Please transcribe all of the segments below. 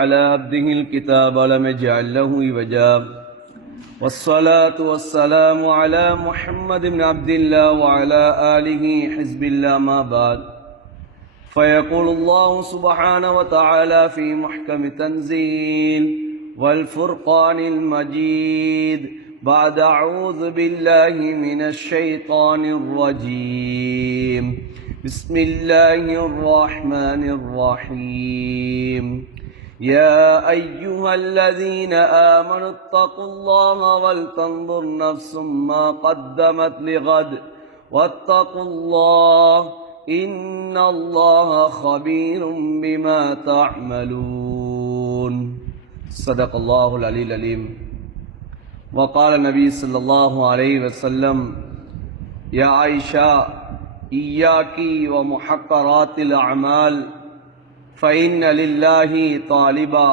على عبده الكتاب ولم يجعل له عوجا والصلاة والسلام على محمد بن عبد الله وعلى آله حزب الله ما بعد فيقول الله سبحانه وتعالى في محكم تنزيل والفرقان المجيد بعد أعوذ بالله من الشيطان الرجيم بسم الله الرحمن الرحيم يا أيها الذين آمنوا اتقوا الله ولتنظر نفس ما قدمت لغد واتقوا الله إن الله خبير بما تعملون صدق الله العلي العليم وقال النبي صلى الله عليه وسلم يا عائشة إياك ومحقرات الأعمال فإن لله طالبا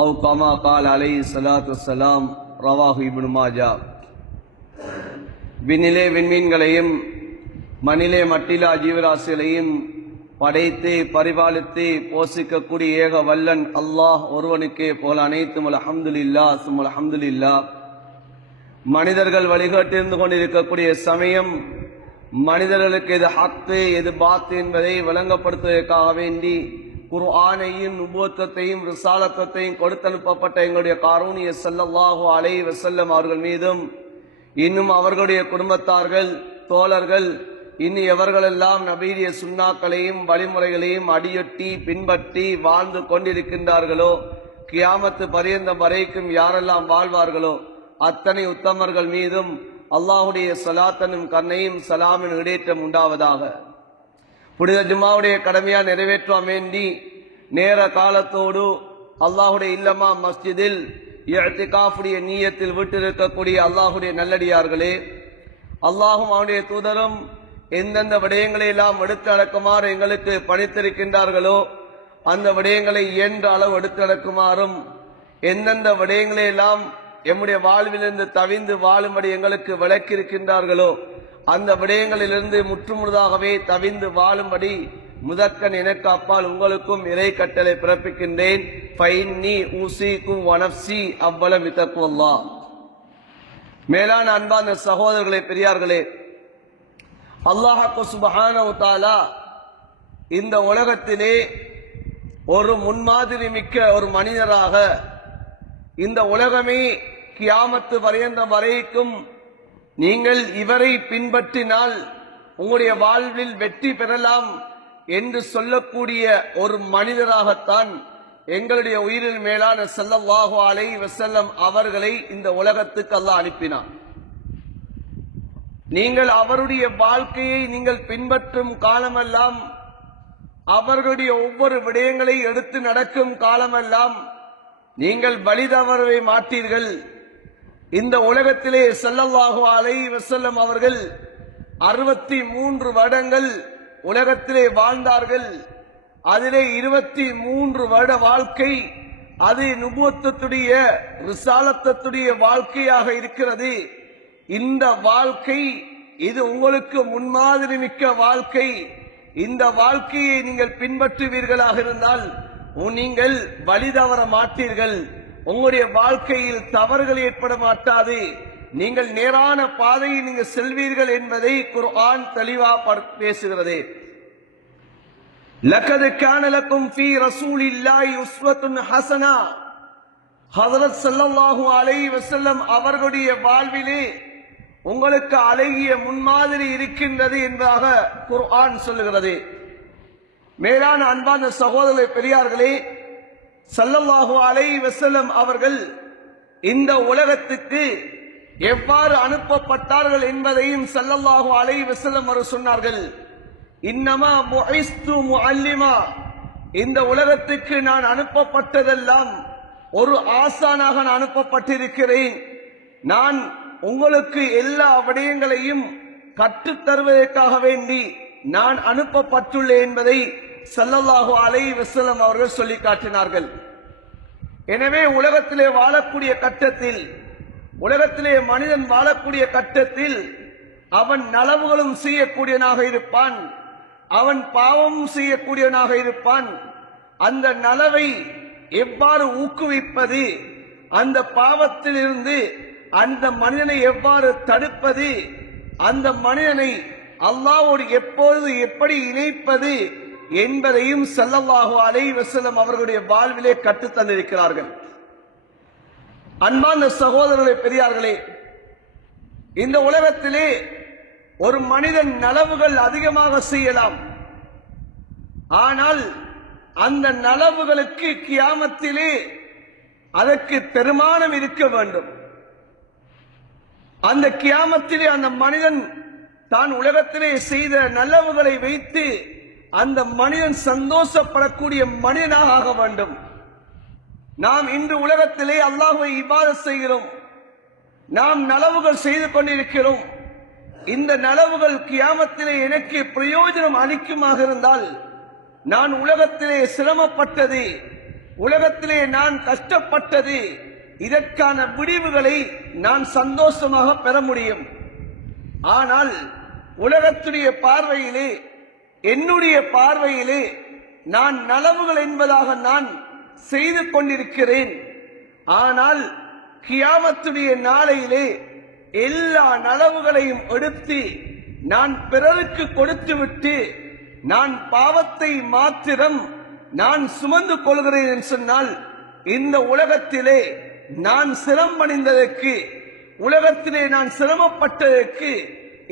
أو كما قال عليه الصلاة والسلام رواه ابن ماجه விண்ணிலே விண்மீன்களையும் மண்ணிலே மட்டிலா ஜீவராசிகளையும் படைத்து பரிபாலித்து போஷிக்கக்கூடிய ஏக வல்லன் அல்லாஹ் ஒருவனுக்கே போல அனைத்தும் அல்ஹம்துலில்லாஹ் சும்மா அல்ஹம்துலில்லாஹ். மனிதர்கள் வழிகாட்டிருந்து கொண்டிருக்கக்கூடிய சமயம் மனிதர்களுக்கு எது ஹக்கு எது பாத்து என்பதை விளங்கப்படுத்துவதற்காக வேண்டி குர்ஆனையும் நுபுவத்தையும் ரிசாலத்தையும் கொடுத்தனுப்பப்பட்ட எங்களுடைய காரூணிய ஸல்லல்லாஹு அலைஹி வஸல்லம் அவர்கள் மீதும் இன்னும் அவர்களுடைய குடும்பத்தார்கள் தோழர்கள் இன்னும் எவர்களெல்லாம் நபீரிய சுன்னாக்களையும் வழிமுறைகளையும் அடியொட்டி பின்பற்றி வாழ்ந்து கொண்டிருக்கின்றார்களோ கியாமத்து பரியந்தம் வரைக்கும் யாரெல்லாம் வாழ்வார்களோ அத்தனை உத்தமர்கள் மீதும் அல்லாஹுடைய ஸலாத்தனும் கருணையும் சலாமின் இடேற்றம் உண்டாவதாக. புனித ஜும்மாவுடைய கடமையா நிறைவேற்ற வேண்டி நேர காலத்தோடு அல்லாஹுடைய இல்லமா மஸ்ஜிதில் இஅ்திகாஃபுடைய நீயத்தில் விட்டிருக்கக்கூடிய அல்லாஹுடைய நல்லடியார்களே, அல்லாஹும் அவனுடைய தூதரும் எந்தெந்த விடயங்களை எல்லாம் எடுத்து நடக்குமாறு எங்களுக்கு பணித்திருக்கின்றார்களோ அந்த விடயங்களை இயன்ற அளவு எடுத்து நடக்குமாறும் எந்தெந்த விடயங்களை எல்லாம் எம்முடைய வாழ்விலிருந்து தவிந்து வாழும்படி எங்களுக்கு விளக்கியிருக்கின்றார்களோ அந்த விடயங்களிலிருந்து முற்றுமுழுதாகவே தவிந்து வாழும்படி முதற்கண் எனக்கு அப்பால் உங்களுக்கும் இறை கட்டளை பிறப்பிக்கின்றேன். ஃபைன்னி ஊசிக்கும் வனப்சி அவ்வளவு தக்வல்லாஹ். மேலான அன்பான சகோதரர்களே, பெரியார்களே, அல்லாஹ் சுப்ஹானஹு வ தஆலா இந்த உலகத்திலே ஒரு முன்மாதிரி மிக்க ஒரு மனிதராக இந்த உலகமே கியாமத்து பரியந்தம் வரைக்கும் நீங்கள் இவரை பின்பற்றினால் உங்களுடைய வாழ்வில் வெற்றி பெறலாம் என்று சொல்லக்கூடிய ஒரு மனிதராகத்தான் எங்களுடைய உயிரில் மேலான ஸல்லல்லாஹு அலைஹி வஸல்லம் அவர்களை இந்த உலகத்துக்கு அல்லாஹ் அனுப்பினார். நீங்கள் அவருடைய வாழ்க்கையை நீங்கள் பின்பற்றும் காலமெல்லாம், அவர்களுடைய ஒவ்வொரு விடயங்களை எடுத்து நடக்கும் காலமெல்லாம் நீங்கள் வழி தவறவே மாட்டீர்கள். இந்த உலகத்திலே ஸல்லல்லாஹு அலைஹி வஸல்லம் அவர்கள் 63 வருடங்கள் உலகத்திலே வாழ்ந்தார்கள். அதிலே 23 வருட வாழ்க்கை அது நுபுவத்துடைய ரிசாலத்துடைய வாழ்க்கையாக இருக்கிறது. இந்த வாழ்க்கை இது உங்களுக்கு முன்மாதிரி மிக்க வாழ்க்கை. இந்த வாழ்க்கையை நீங்கள் பின்பற்றுவீர்களாக இருந்தால் நீங்கள் வழி தவற மாட்டீர்கள். உங்களுடைய வாழ்க்கையில் தவறுகள் ஏற்பட மாட்டாது. நீங்கள் நேரான பாதையில் நீங்கள் செல்வீர்கள் என்பதை குர்ஆன் தெளிவாக பேசுகிறது. லகத் கான லக்கும் ஃபீ ரசூலில்லாஹி உஸ்வத்துன் ஹஸனா. ஹஜ்ரத் ஸல்லல்லாஹு அலைஹி வஸல்லம் அவர்களுடைய வாழ்விலே உங்களுக்கு அழகிய முன்மாதிரி இருக்கின்றது என்பதாக குர்ஆன் சொல்லுகிறது. மேலான அன்பான சகோதரர்களே, பெரியார்களே, ஸல்லல்லாஹு அலைஹி வஸல்லம் அவர்கள் இந்த உலகத்துக்கு எவ்வாறு அனுப்பப்பட்டார்கள் என்பதையும் ஸல்லல்லாஹு அலைஹி வஸல்லம் அவர்கள் சொன்னார்கள். இன்னமா புஇஸ்து முஅல்லிமா. இந்த உலகத்துக்கு நான் அனுப்பப்பட்டதெல்லாம் ஒரு ஆசானாக நான் அனுப்பப்பட்டிருக்கிறேன். நான் உங்களுக்கு எல்லா விடயங்களையும் கற்றுத் தருவதற்காக வேண்டி நான் அனுப்பப்பட்டுள்ளேன் என்பதை ஸல்லல்லாஹு அலைஹி வஸல்லம் அவர்கள் சொல்லி காட்டினார்கள். எனவே உலகத்திலே வாழக்கூடிய கட்டத்தில், உலகத்திலே மனிதன் வாழக்கூடிய கட்டத்தில் அவன் நலவுகளும் செய்யக்கூடியவனாக இருப்பான், அவன் பாவமும் செய்யக்கூடியவனாக இருப்பான். அந்த நலவை எவ்வாறு ஊக்குவிப்பது, அந்த பாவத்திலிருந்து அந்த மனிதனை எவ்வாறு தடுப்பது, அந்த மனிதனை அல்லாஹ்வோடு எப்பொழுது எப்படி இணைப்பது என்பதையும் ஸல்லல்லாஹு அலைஹி வஸல்லம் அவர்களுடைய வாழ்விலே கற்றுத் தந்திருக்கிறார்கள். அன்பார்ந்த சகோதரர்களே, பெரியார்களே, இந்த உலகத்திலே ஒரு மனிதன் நலவுகள் அதிகமாக செய்யலாம். ஆனால் அந்த நலவுகளுக்கு கியாமத்திலே அதற்கு பெருமானம் இருக்க வேண்டும். அந்த கியாமத்திலே அந்த மனிதன் தான் உலகத்திலே செய்த நல்லவுகளை வைத்து அந்த மனிதன் சந்தோஷப்படக்கூடிய மனிதனாக ஆக வேண்டும். நாம் இன்று உலகத்திலே அல்லாஹ்வை இபாதத் செய்கிறோம், நாம் நலவுகள் செய்து கொண்டிருக்கிறோம். இந்த நலவுகள் கியாமத்திலே எனக்கு பிரயோஜனம் அளிக்குமாக இருந்தால், நான் உலகத்திலே சிரமப்பட்டது, உலகத்திலே நான் கஷ்டப்பட்டது, இதற்கான விடிவுகளை நான் சந்தோஷமாக பெற முடியும். ஆனால் உலகத்துடைய பார்வையிலே, என்னுடைய பார்வையிலே நான் நலவுகள் என்பதாக நான் செய்து கொண்டிருக்கிறேன். ஆனால் கியாமத்துடைய நாளையிலே எல்லா நலவுகளையும் எடுத்து நான் பிறருக்கு கொடுத்துவிட்டு நான் பாவத்தை மாத்திரம் நான் சுமந்து கொள்கிறேன் என்று சொன்னால், இந்த உலகத்திலே நான் சிரமப்படைந்ததற்கு, உலகத்திலே நான் சிரமப்பட்டதற்கு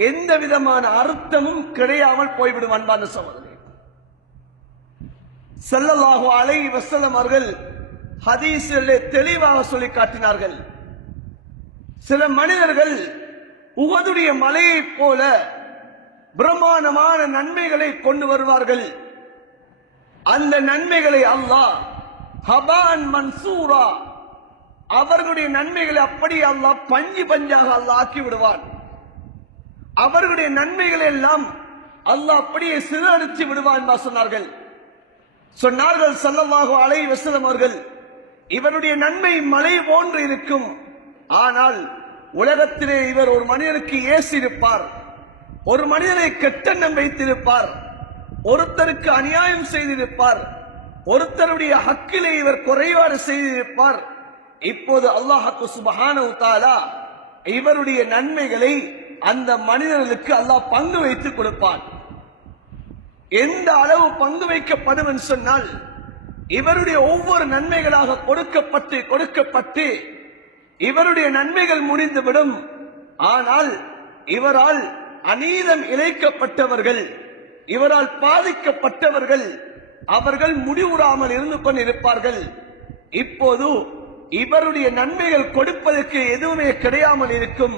எந்த விதமான அர்த்தமும் கிடையாமல் போய்விடும். அன்பான சகோதரர்களே, ஸல்லல்லாஹு அலைஹி வஸல்லம் அவர்கள் ஹதீஸிலே தெளிவாக சொல்லி காட்டினார்கள். சில மனிதர்கள் உஹதுடைய மலையைப் போல பிரம்மாண்டமான நன்மைகளை கொண்டு வருவார்கள். அந்த நன்மைகளை அல்லாஹ் ஹபான் மன்சூரா, அவர்களுடைய நன்மைகளை அப்படி அல்லாஹ் பஞ்சு பஞ்சாக அல்லாஹ் ஆக்கி விடுவான். அவர்களுடைய நன்மைகளை எல்லாம் அல்லாஹ் அப்படியே சிதறடித்து விடுவான் சொன்னார்கள். ஸல்லல்லாஹு அலைஹி வஸல்லம் அவர்கள், இவருடைய நன்மை மலை போன்று இருக்கும். ஆனால் உலகத்திலே இவர் ஒரு மனிதனுக்கு ஏசியிருப்பார், ஒரு மனிதனை கெட்டெண்ணம் வைத்திருப்பார், ஒருத்தருக்கு அநியாயம் செய்திருப்பார், ஒருத்தருடைய ஹக்கிலே இவர் குறைபாடு செய்திருப்பார். இப்போது அல்லாஹ் சுப்ஹானஹு தஆலா இவருடைய நன்மைகளை அந்த மனிதர்களுக்கு அல்லாஹ் பங்கு வைத்து கொடுப்பான். எந்த அளவு பங்கு வைக்கப்படும் என்று சொன்னால், இவருடைய ஒவ்வொரு நன்மைகளாக கொடுக்கப்பட்டு கொடுக்கப்பட்டு இவருடைய நன்மைகள் முடிந்துவிடும். ஆனால் இவரால் அநீதம் இழைக்கப்பட்டவர்கள், இவரால் பாதிக்கப்பட்டவர்கள், அவர்கள் முடிவுறாமல் இருந்து கொண்டிருப்பார்கள். இப்போது இவருடைய நன்மைகள் கொடுப்பதற்கு எதுவுமே கிடையாமல் இருக்கும்.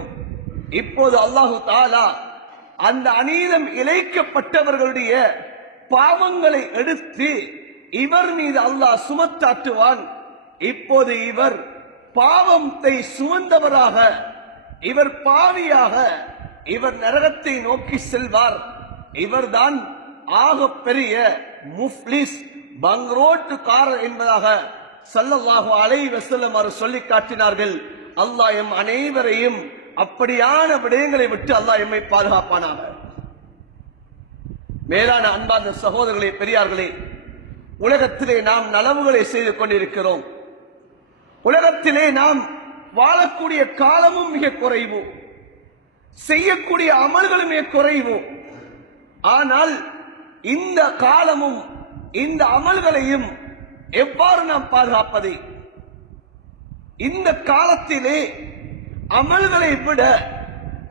இப்போது அல்லாஹு தஆலா அந்த அநீதம் இழைக்கப்பட்டவர்களுடைய பாவங்களை எடுத்து இவர் மீது அல்லாஹ் சுமத்தாட்டுவான். இப்போது இவர் பாவத்தை சுமந்தவராக, இவர் பாவியாக, இவர் நரகத்தை நோக்கி செல்வார். இவர்தான் ஆக பெரிய முஃப்லிஸ், பங்க்ரோட்டுக்காரர் என்பதாக ஸல்லல்லாஹு அலைஹி வஸல்லம் அவர் சொல்லி காட்டினார்கள். அல்லாஹ் எம் அனைவரையும் அப்படியான விடயங்களை விட்டு அல்லாஹ் எம்மை பாதுகாப்பானாக. மேலான அன்பார்ந்த சகோதரர்களே, பெரியார்களே, உலகத்திலே நாம் நலவுகளை செய்து கொண்டிருக்கிறோம். உலகத்திலே நாம் வாழக்கூடிய காலமும் மிக குறைவு, செய்யக்கூடிய அமல்களும் மிக குறைவு. ஆனால் இந்த காலமும் இந்த அமல்களையும் எவ்வாறு நாம் பாதுகாப்பது? இந்த காலத்திலே அமல்களை விட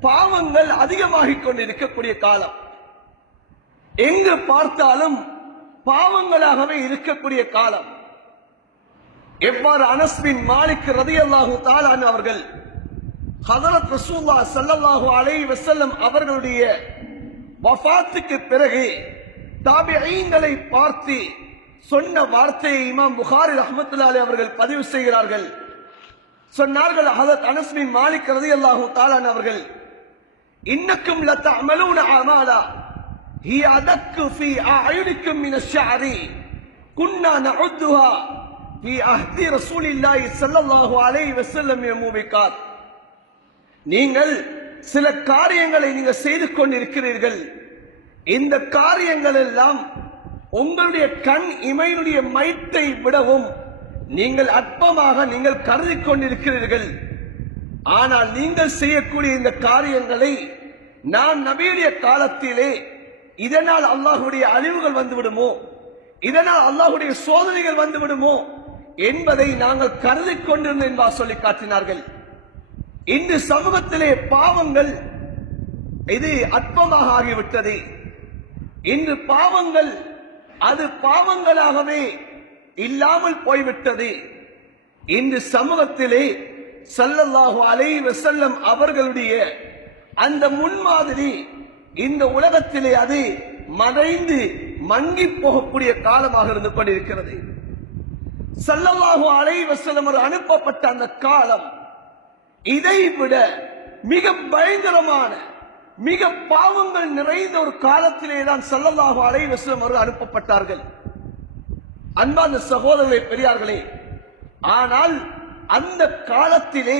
பாவங்கள் அதிகமாகிக் கொண்டிருக்கக்கூடிய காலம். எங்கு பார்த்தாலும் பாவங்களாகவே இருக்கக்கூடிய காலம். எவ்வாறு அனஸ் பின் மாலிக் ரலியல்லாஹு தஆலா அவர்கள் ஹஜ்ரத் ரசூலுல்லாஹ் ஸல்லல்லாஹு அலைஹி வஸல்லம் அவர்களுடைய வஃபாத்துக்கு பிறகு தாபிஈன்களை பார்த்து சொன்ன வார்த்தையை இமாம் புகாரி ரஹ்மத்துல்லாஹி அலைஹி அவர்கள் பதிவு செய்கிறார்கள். சொன்னார்கள், ஹஜ்ரத் அனஸ் பின் மாலிக் ரலியல்லாஹு தஆலா அவர்கள், இன்னக்கும் லதஅமலூன அமாலா ஹிய அதக்கு ஃபீ அயுனிக்கும் மின ஷஅரி குன்னா நஉதுஹா ஃபீ அஹ்தி ரசூலில்லாஹி ஸல்லல்லாஹு அலைஹி வஸல்லம் யமுபிகாத். நீங்கள் சில காரியங்களை நீங்கள் செய்து கொண்டிருக்கிறீர்கள். இந்த காரியங்கள் எல்லாம் உங்களுடைய கண் இமையினுடைய மைத்தை விடவும் நீங்கள் அற்பமாக நீங்கள் கருதி கொண்டிருக்கிறீர்கள். ஆனால் நீங்கள் செய்யக்கூடிய இந்த காரியங்களை நான் நபியுடைய காலத்திலே இதனால் அல்லாஹ்வுடைய அழிவுகள் வந்துவிடுமோ, இதனால் அல்லாஹ்வுடைய சோதனைகள் வந்துவிடுமோ என்பதை நாங்கள் கருதி கொண்டிருந்தோம் என்பதாக சொல்லி காட்டினார்கள். இன்று சமூகத்திலே பாவங்கள் இது அற்பமாக ஆகிவிட்டது. இன்று பாவங்கள் அது பாவங்களாகவே இல்லாமல் போய்விட்டது. இன்று சமூகத்திலே ஸல்லல்லாஹு அலைஹி வஸல்லம் அவர்களுடைய அந்த முன்மாதிரி இந்த உலகத்திலே அது மறைந்து மங்கி போகக்கூடிய காலமாக இருந்து கொண்டிருக்கிறது. ஸல்லல்லாஹு அலைஹி வஸல்லம் அனுப்பப்பட்ட அந்த காலம் இதை விட மிக பயங்கரமான மிக பாவங்கள் நிறைந்த ஒரு காலத்திலே தான் ஸல்லல்லாஹு அலைஹி வஸல்லம் அவர்கள் அனுப்பப்பட்டார்கள். அன்பான சகோதரர்களே, பெரியார்களே, ஆனால் அந்த காலத்திலே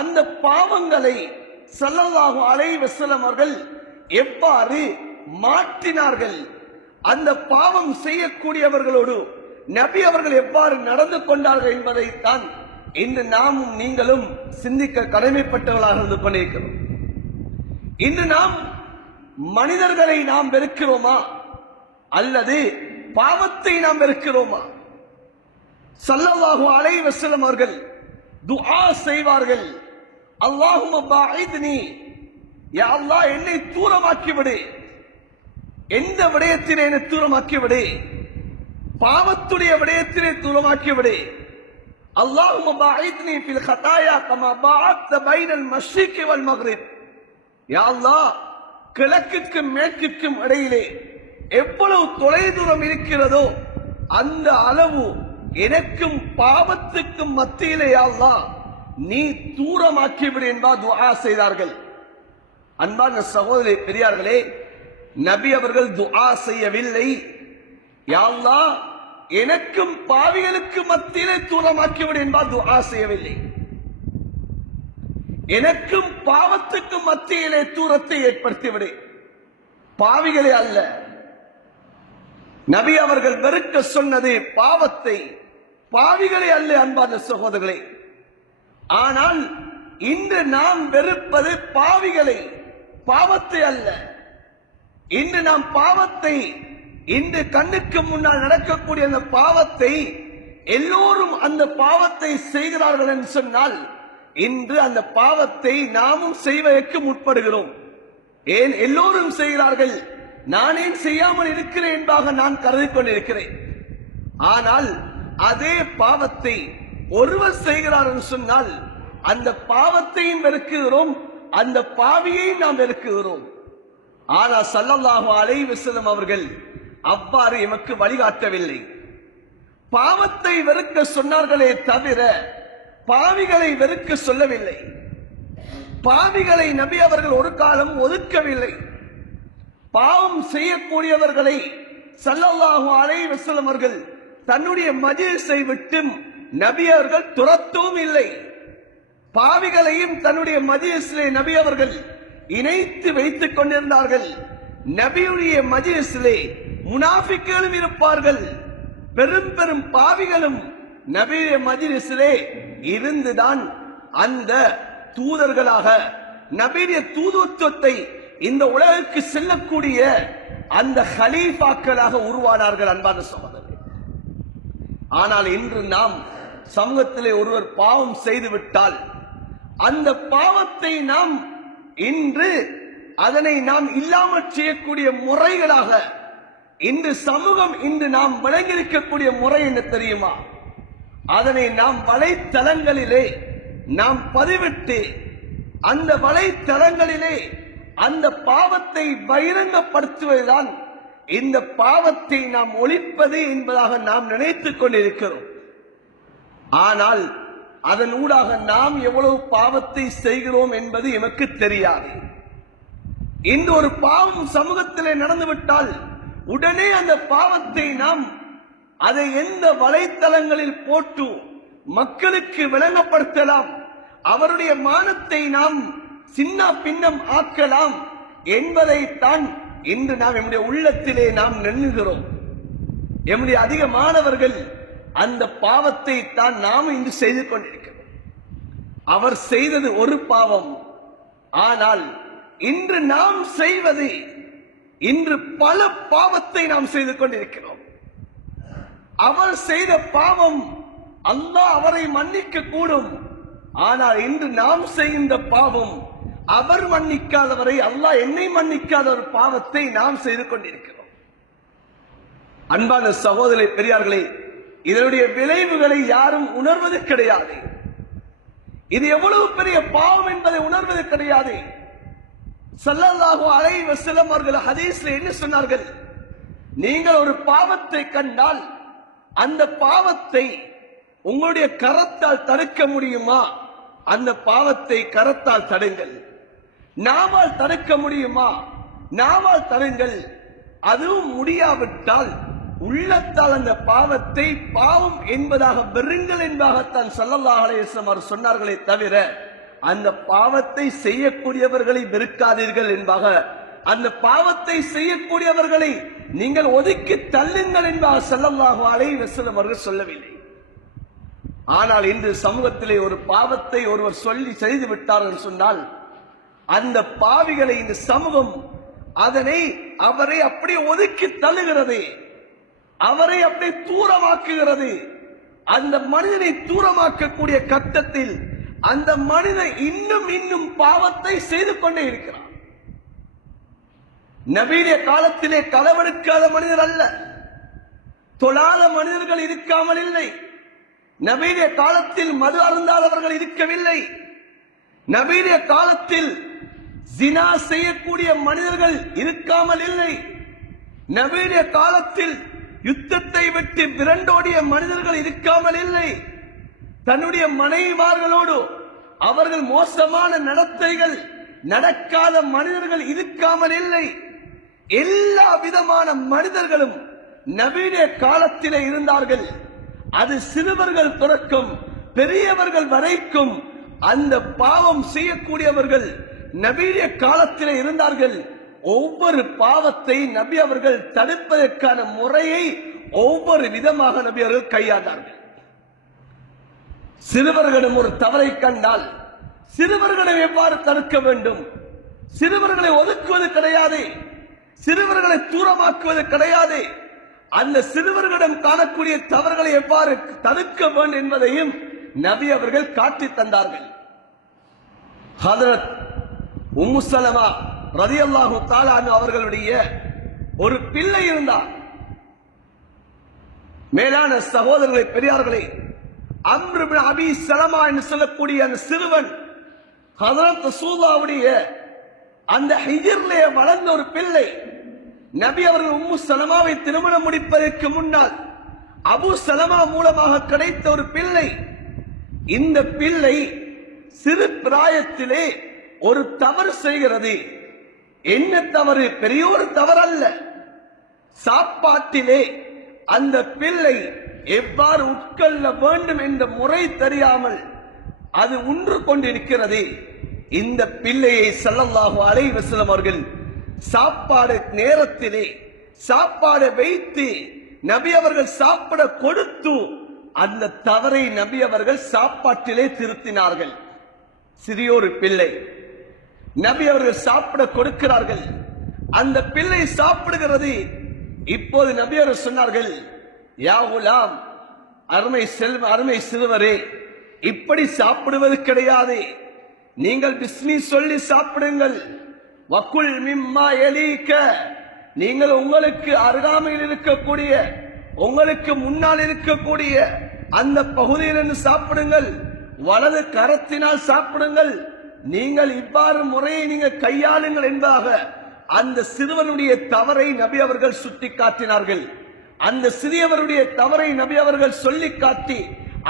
அந்த பாவங்களை ஸல்லல்லாஹு அலைஹி வஸல்லம் அவர்கள் எவ்வாறு மாற்றினார்கள், அந்த பாவம் செய்யக்கூடியவர்களோடு நபி அவர்கள் எவ்வாறு நடந்து கொண்டார்கள் என்பதைத்தான் இன்று நாமும் நீங்களும் சிந்திக்க கடமைப்பட்டவர்களாக இருந்து கொண்டிருக்கிறோம். இன்று நாம் மனிதர்களை நாம் வெறுக்கிறோமா அல்லது பாவத்தை நாம் வெறுக்கிறோமா? ஸல்லல்லாஹு அலைஹி வஸல்லம் அவர்கள் துஆ செய்வார்கள், அல்லாஹும்ம பாஇத்னி, யா அல்லாஹ் என்னை தூரமாக்கி விடு, எந்த விடயத்திலே என்னை தூரமாக்கி விடு, பாவத்துடைய விடயத்திலே தூரமாக்கி விடு. அல்லாஹும்ம பாஇத்னி ஃபில் ஹதாயா கமா பாஅத்த பைனல் மஷ்ரிகி வல் மக்ரிப், யா அல்லாஹ் கிழக்குக்கும் மேற்குக்கும் இடையிலே எவ்வளவு தொலைதூரம் இருக்கிறதோ அந்த அளவு எனக்கும் பாவத்துக்கும் மத்தியிலே யா அல்லாஹ் நீ தூரமாக்கிவிடு என்பா துஆ செய்தார்கள். அன்பான சகோதரி பெரியார்களே, நபி அவர்கள் துஆ செய்யவில்லை, யா அல்லாஹ் எனக்கும் பாவிகளுக்கு மத்தியிலே தூரமாக்கிவிடு என்பா துஆ செய்யவில்லை. எனக்கும் பாவத்துக்கும் மத்தியிலே தூரத்தை ஏற்படுத்திவிடு, பாவிகளே அல்ல. நபி அவர்கள் வெறுக்க சொன்னது பாவத்தை, பாவிகளே அல்ல. அன்பான சகோதரர்களே, ஆனால் இன்று நாம் வெறுப்பது பாவிகளை, பாவத்தை அல்ல. இன்று நாம் பாவத்தை, இன்று கண்ணுக்கு முன்னால் நடக்கக்கூடிய அந்த பாவத்தை எல்லோரும் அந்த பாவத்தை செய்கிறார்கள் என்று சொன்னால் இன்று அந்த பாவத்தை நாமும் செய்வதற்கு முற்படுகிறோம். ஏன் எல்லோரும் செய்கிறார்கள், நானே செய்யாமல் இருக்கிறேன் என்பதாக நான் கருதி கொண்டிருக்கிறேன். ஆனால் அதே பாவத்தை ஒருவர் செய்கிறார் என்று சொன்னால் அந்த பாவத்தையும் வெறுக்கிறோம், அந்த பாவியை நாம் வெறுக்கிறோம். ஆனால் ஸல்லல்லாஹு அலைஹி வஸல்லம் அவர்கள் அவ்வாறு எமக்கு வழிகாட்டவில்லை. பாவத்தை வெறுக்க சொன்னார்களே தவிர பாவிகளை வெறுக்க சொல்லவில்லை. பாவிகளை நபி அவர்கள் ஒரு காலம் ஒதுக்கவில்லை. பாவம் செய்யக்கூடியவர்களை ஸல்லல்லாஹு அலைஹி வஸல்லம் அவர்கள் தன்னுடைய மஜ்லிஸை விட்டு நபி அவர்கள் துரத்தவும் இல்லை. பாவிகளையும் தன்னுடைய மஜ்லிஸிலே நபி அவர்கள் இணைத்து வைத்துக் கொண்டிருந்தார்கள். நபியுடைய மஜ்லிஸிலே முனாஃபிக்குகளும் இருப்பார்கள், பெரும் பெரும் பாவிகளும் நபியுடைய மஜ்லிஸிலே இருந்துதான் அந்த தூதர்களாக நபியுடைய தூதுத்துவத்தை இந்த உலகிற்கு செல்லக்கூடிய அந்த ஹலீஃபாக்களாக உருவானார்கள். அன்பான சகோதரர்களே, ஆனால் இன்று நாம் சமூகத்திலே ஒருவர் பாவம் செய்துவிட்டால் அந்த பாவத்தை நாம் இன்று அதனை நாம் இல்லாமல் செய்யக்கூடிய முறைகளாக இன்று சமூகம் இன்று நாம் விளங்கியிருக்கக்கூடிய முறை என்ன தெரியுமா? அதனை நாம் வலைத்தளங்களிலே நாம் பதிவிட்டு அந்த வலைத்தளங்களிலே அந்த பாவத்தை பகிரங்கப்படுத்துவதுதான் இந்த பாவத்தை நாம் ஒழிப்பது என்பதாக நாம் நினைத்துக் கொண்டிருக்கிறோம். ஆனால் அதன் ஊடாக நாம் எவ்வளவு பாவத்தை செய்கிறோம் என்பது எமக்கு தெரியாது. இந்த ஒரு பாவம் சமூகத்திலே நடந்துவிட்டால் உடனே அந்த பாவத்தை நாம் அதை எந்த வலைத்தளங்களில் போட்டு மக்களுக்கு விளங்கப்படுத்தலாம், அவருடைய மானத்தை நாம் சின்ன பின்னம் ஆக்கலாம் என்பதைத்தான் இன்று நாம் நம்முடைய உள்ளத்திலே நாம் எண்ணுகிறோம். எம்முடைய அதிக மாணவர்கள் அந்த பாவத்தை தான் நாம் இன்று செய்து கொண்டிருக்கிறோம். அவர் செய்தது ஒரு பாவம், ஆனால் இன்று நாம் செய்வது இன்று பல பாவத்தை நாம் செய்து கொண்டிருக்கிறோம். அவர் செய்த பாவம் அல்லாஹ் அவரை மன்னிக்க கூடும், ஆனால் இன்று நாம் செய்கின்ற பாவம் அவர் மன்னிக்காதவரை அல்லாஹ் என்னை மன்னிக்காத ஒரு பாவத்தை நாம் செய்து கொண்டிருக்கிறோம். அன்பான சகோதர பெரியார்களே, இதனுடைய விளைவுகளை யாரும் உணர்வது கிடையாது. இது எவ்வளவு பெரிய பாவம் என்பதை உணர்வது கிடையாது. ஸல்லல்லாஹு அலைஹி வஸல்லம் அவர்கள் ஹதீஸ்ல என்ன சொன்னார்கள்? நீங்கள் ஒரு பாவத்தை கண்டால் அந்த பாவத்தை உங்களுடைய கரத்தால் தடுக்க முடியுமா? அந்த பாவத்தை கரத்தால் தடுங்கள். நாவால் தடுக்க முடியுமா? நாவால் தடுங்கள். அதுவும் முடியாவிட்டால் உள்ளத்தால் அந்த பாவத்தை பாவம் என்பதாக வெறுங்கள் என்பதாகத்தான் ஸல்லல்லாஹு அலைஹி வஸல்லம் அவர் சொன்னார்களே தவிர அந்த பாவத்தை செய்யக்கூடியவர்களை வெறுக்காதீர்கள் என்பதாக, அந்த பாவத்தை செய்யக்கூடியவர்களை நீங்கள் ஒதுக்கி தள்ளுங்கள் என்பதாக ஸல்லல்லாஹு அலைஹி வஸல்லம் அவர்கள் சொல்லவில்லை. ஆனால் இன்று சமூகத்திலே ஒரு பாவத்தை ஒருவர் சொல்லி செய்து விட்டார் என்று சொன்னால் அந்த பாவிகளை இந்த சமூகம் அவரை அப்படியே ஒதுக்கி தள்ளுகிறது, அவரை அப்படியே தூரமாக்குகிறது. அந்த மனிதனை தூரமாக்கக்கூடிய கட்டத்தில் அந்த மனிதன் இன்னும் பாவத்தை செய்து கொண்டே இருக்கிறான். நபீரிய காலத்திலே களவெடுக்காத மனிதர் அல்ல, தொழாத மனிதர்கள் இருக்காமல் இல்லை. நபீரிய காலத்தில் மது அருந்தாதவர்கள் இருக்கவில்லை. நபீரிய காலத்தில் ஜினா செய்யக்கூடிய மனிதர்கள் இருக்காமல் இல்லை. நபீரிய காலத்தில் யுத்தத்தை விட்டு விரண்டோடிய மனிதர்கள் இருக்காமல் இல்லை. தன்னுடைய மனைவிமார்களோடு அவர்கள் மோசமான நடத்தைகள் நடக்காத மனிதர்கள் இருக்காமல் இல்லை. எல்லா விதமான மனிதர்களும் நவீன காலத்திலே இருந்தார்கள். அது சிறுவர்கள் தொடக்கம் பெரியவர்கள் வரைக்கும் அந்த பாவம் செய்யக்கூடியவர்கள் நவீன காலத்திலே இருந்தார்கள். ஒவ்வொரு பாவத்தை நபி அவர்கள் தடுப்பதற்கான முறையை ஒவ்வொரு விதமாக நபி அவர்கள் கையாண்டார்கள். சிறுவர்களிடம் ஒரு தவறை கண்டால் சிறுவர்களை எவ்வாறு தடுக்க வேண்டும்? சிறுவர்களை ஒதுக்குவது கிடையாது, சிறுவர்களை தூரமாக்குவது கிடையாது. அந்த சிறுவர்களிடம் காணக்கூடிய தவறுகளை எவ்வாறு தடுக்க வேண்டும் என்பதையும் நபி அவர்கள் காட்டி தந்தார்கள். ஹஜ்ரத் உம்மு ஸலமா ரலியல்லாஹு தஆலா அன்ஹா அவர்களுடைய ஒரு பிள்ளை இருந்தார். மேலான சகோதரர்களே பெரியார்களே, அம்ர் இப்னு அபி ஸலமா என்று சொல்லக்கூடிய அந்த சிறுவன் ஹஜ்ரத் ரசூலுல்லாஹ்வுடைய அந்த ஹிஜ்ரிலே வளர்ந்த ஒரு பிள்ளை. நபி அவர்கள் உம்மு ஸலமாவை திருமணம் முடிப்பதற்கு முன்னால் அபு ஸலமா மூலமாக கிடைத்த ஒரு பிள்ளை. இந்த பிள்ளை சிறு பிராயத்திலே ஒரு தவறு செய்கிறது. என்ன தவறு? பெரிய ஒரு தவறு அல்ல. சாப்பாட்டிலே அந்த பிள்ளை எவ்வாறு உட்கொள்ள வேண்டும் என்ற முறை தெரியாமல் அது உன்று கொண்டிருக்கிறது. இந்த பிள்ளையை ஸல்லல்லாஹு அலைஹி வஸல்லம் அவர்கள் சாப்பாடு நேரத்திலே சாப்பாடு வைத்து நபி அவர்கள் சாப்பிட கொடுத்து அந்த தவறை நபி அவர்கள் சாப்பாட்டிலே திருத்தினார்கள். சிறியோரு பிள்ளை நபி அவர்கள் சாப்பிட கொடுக்கிறார்கள். அந்த பிள்ளை சாப்பிடுகிறது. இப்போது நபி அவர்கள் சொன்னார்கள், யா குலாம், அருமை சிறுவரே, இப்படி சாப்பிடுவது கிடையாது. நீங்கள் பிஸ்மி சொல்லி சாப்பிடுங்கள். வக்குல் மிம்மா எலீக்க, நீங்கள் உங்களுக்கு அருகாமையில் இருக்கக்கூடிய உங்களுக்கு முன்னால் இருக்கக்கூடிய அந்த பகுதியிலிருந்து சாப்பிடுங்கள். வலது கரத்தினால் சாப்பிடுங்கள். நீங்கள் இவ்வாறு முறையை நீங்கள் கையாளுங்கள் என்பதாக அந்த சிறுவனுடைய தவறை நபி அவர்கள் சுட்டி காட்டினார்கள். அந்த சிறியவருடைய தவறை நபி அவர்கள் சொல்லி காட்டி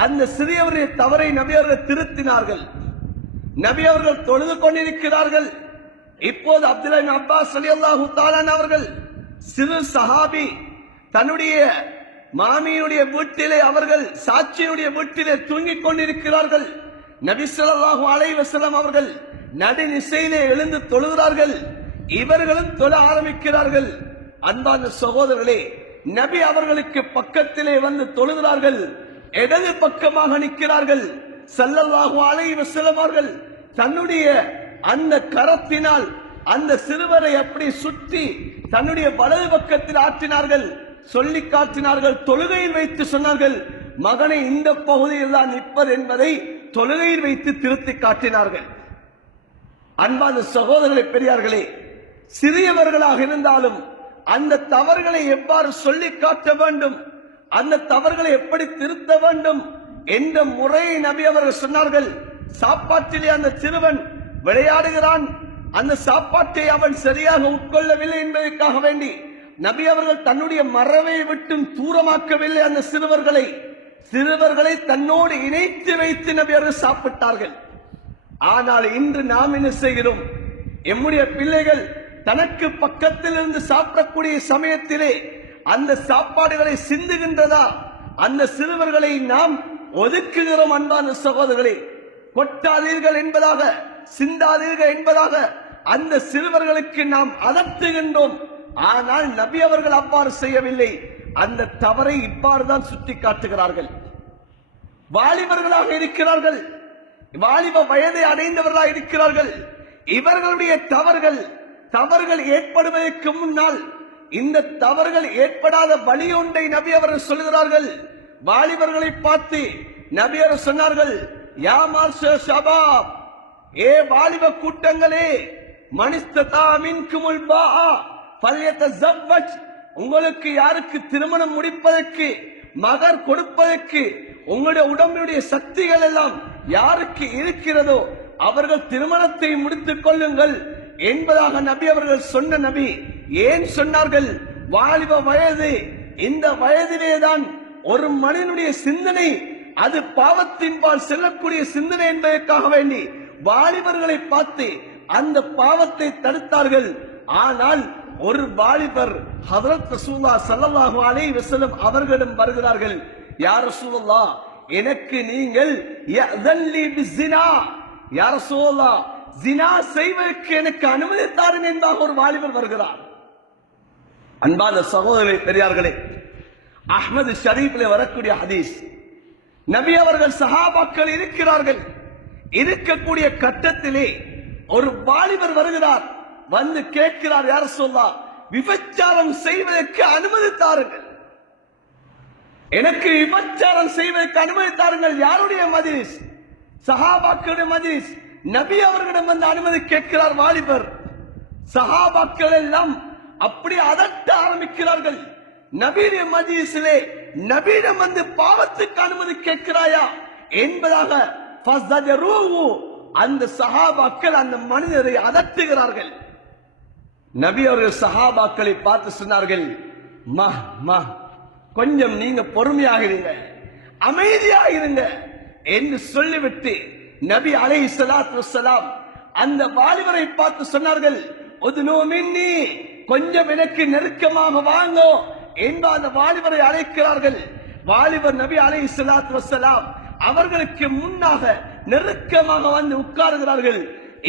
அந்த சிறியவருடைய தவறை நபி அவர்கள் திருத்தினார்கள். நபி அவர்கள் தொழுது கொண்டிருக்கிறார்கள். இப்போது அப்துல்லாஹ் இப்னு அப்பாஸ் ரலியல்லாஹு தஆலா அவர்கள் சிறு சஹாபி தன்னுடைய மாமியுடைய வீட்டிலே அவர்கள் சாட்சியுடைய வீட்டிலே தூங்கிக் கொண்டிருக்கிறார்கள். நபி ஸல்லல்லாஹு அலைஹி வஸல்லம் அவர்கள் நடுநிசையிலே எழுந்து தொழுகிறார்கள். இவர்களும் தொழ ஆரம்பிக்கிறார்கள். அன்பான சகோதரர்களே, நபி அவர்களுக்கு பக்கத்திலே வந்து தொழுகிறார்கள். இடது பக்கமாக நிற்கிறார்கள். ஸல்லல்லாஹு அலைஹி வஸல்லம் அவர்கள் தன்னுடைய அந்த கரத்தினால் அந்த சிறுவரை அப்படி சுற்றி தன்னுடைய வலது பக்கத்தில் ஆற்றினார்கள், சொல்லி காட்டினார்கள். தொழுகையில் வைத்து சொன்னார்கள், மகனை இந்த பகுதியில் தான் நிற்பர் என்பதை தொழுகையில் வைத்து திருத்தி காட்டினார்கள். அன்பான சகோதரர்களே, பெரியார்களே, சிறியவர்களாக இருந்தாலும் அந்த தவறுகளை எவ்வாறு சொல்லி காட்ட வேண்டும், அந்த தவறுகளை எப்படி திருத்த வேண்டும் என்ற முறையை நபி அவர்கள் சொன்னார்கள். சாப்பாட்டிலே அந்த சிறுவன் விளையாடுகிறான், அந்த சாப்பாட்டை அவன் சரியாக உட்கொள்ளவில்லை என்பதற்காக வேண்டி நபி அவர்கள் தன்னுடைய மரவை விட்டும் தூரமாக்கவில்லை. அந்த சிறுவர்களை தன்னோடு இணைத்து வைத்து நபி அவர்கள் சாப்பிட்டார்கள். ஆனால் இன்று நாம் என்ன செய்கிறோம்? எம்முடைய பிள்ளைகள் தனக்கு பக்கத்தில் இருந்து சாப்பிடக்கூடிய சமயத்திலே அந்த சாப்பாடுகளை சிந்துகின்றதா, அந்த சிறுவர்களை நாம் ஒதுக்குகிறோம். அன்பான சகோதரர்களே, கொட்டாதீர்கள் என்பதாக, சிந்தாதீர்கள் என்பதாக அந்த சிறுவர்களுக்கு நாம் அதட்டுகின்றோம். ஆனால் நபி அவர்கள் அவ்வாறு செய்யவில்லை. அந்த தவறை இவ்வாறுதான் சுட்டி காட்டுகிறார்கள். வாலிபர்களாக இருக்கிறார்கள், வாலிப வயதை அடைந்தவர்களாக இருக்கிறார்கள். இவர்களுடைய தவறுகள் ஏற்படுவதற்கு முன்னால் இந்த தவறுகள் ஏற்படாத வழி ஒன்றை நபி அவர்கள் சொல்கிறார்கள். வாலிபர்களை பார்த்து நபி அவர்கள் சொன்னார்கள், யா மார்ஷர் ஷபாப், ஏ வாலிப கூட்டங்களே, மனிஸ்ததா மின்குமுல் பாஆ ஃபல்யதஸவ்வஜ், உங்களுக்கு யாருக்கு திருமணம் முடிப்பதற்கு, மகர் கொடுப்பதற்கு உங்களுடைய உடம்புடைய சக்திகள் எல்லாம் யாருக்கு இருக்கிறதோ அவர்கள் திருமணத்தை முடித்துக் கொள்ளுங்கள் என்பதாக நபி அவர்கள் சொன்ன நபி ஏன் சொன்னார்கள்? வாலிப வயது, இந்த வயதிலேதான் ஒரு மனிதனுடைய சிந்தனை அது பாவத்தின்பால் செல்லக்கூடிய சிந்தனை என்பதற்காக வேண்டி வாலிபர்களை பார்த்து அந்த பாவத்தை தடுத்தார்கள். ஆனால் ஒரு வாலிபர் ஹஜ்ரத் ரசூலுல்லாஹ் ஸல்லல்லாஹு அலைஹி வஸல்லம் அவர்களிடம் வருகிறார்கள். யா ரசூலுல்லாஹ், எனக்கு நீங்கள் யஅதல்லி பிஸ்ஸினா, யா ரசூலுல்லாஹ், ஜினா செய்வதற்கு எனக்கு அனுமதி தாருங்கள் என்பதாக ஒரு வாலிபர் வருகிறார். அன்பான சகோதரர்களே, பெரியார்களே, அஹ்மது ஷரீஃபிலே வரக்கூடிய ஹதீஸ், நபி அவர்கள் சஹாபாக்கள் இருக்கிறார்கள். இருக்கக்கூடிய கட்டத்திலே ஒரு வாலிபர் வருகிறார், வந்து கேட்கிறார், யா ரசூலுல்லாஹ், விபச்சாரம் செய்வதற்கு அனுமதி தாருங்கள், எனக்கு விபச்சாரம் செய்வதற்கு அனுமதி தாருங்கள். யாருடைய மஜ்லிஸ்? சஹாபாக்களுடைய மஜ்லிஸ். நபி அவர்களிடம் வந்து அனுமதி கேட்கிறார் வாலிபர். சஹாபாக்கள் எல்லாம் அப்படி அதட்ட ஆரம்பிக்கிறார்கள். நபியுடைய மஜ்லிஸிலே நபியிடம் வந்து பாவத்துக்கு அனுமதி கேட்கிறாயா என்பதாக அந்த சஹாபாக்கள் அந்த மனிதரை அதட்டுகிறார்கள். நபி அவர்கள் சஹாபாக்களை பார்த்து சொன்னார்கள், கொஞ்சம் நீங்க பொறுமையாக இருங்க, அமைதியாக இருங்க என்று சொல்லிவிட்டு நபி அலைஹிஸ்ஸலாத்து வஸ்ஸலாம் அந்த வாலிபரை பார்த்து சொன்னார்கள், உதுனு மின்னி, கொஞ்சம் எனக்கு நெருக்கமாக வாங்க என்று அந்த வாலிபரை அழைக்கிறார்கள். வாலிபர் நபி அலைஹிஸ்ஸலாத்து வஸ்ஸலாம் அவர்களுக்கு முன்னாக நெருக்கமாக வந்து உட்காருகிறார்கள்.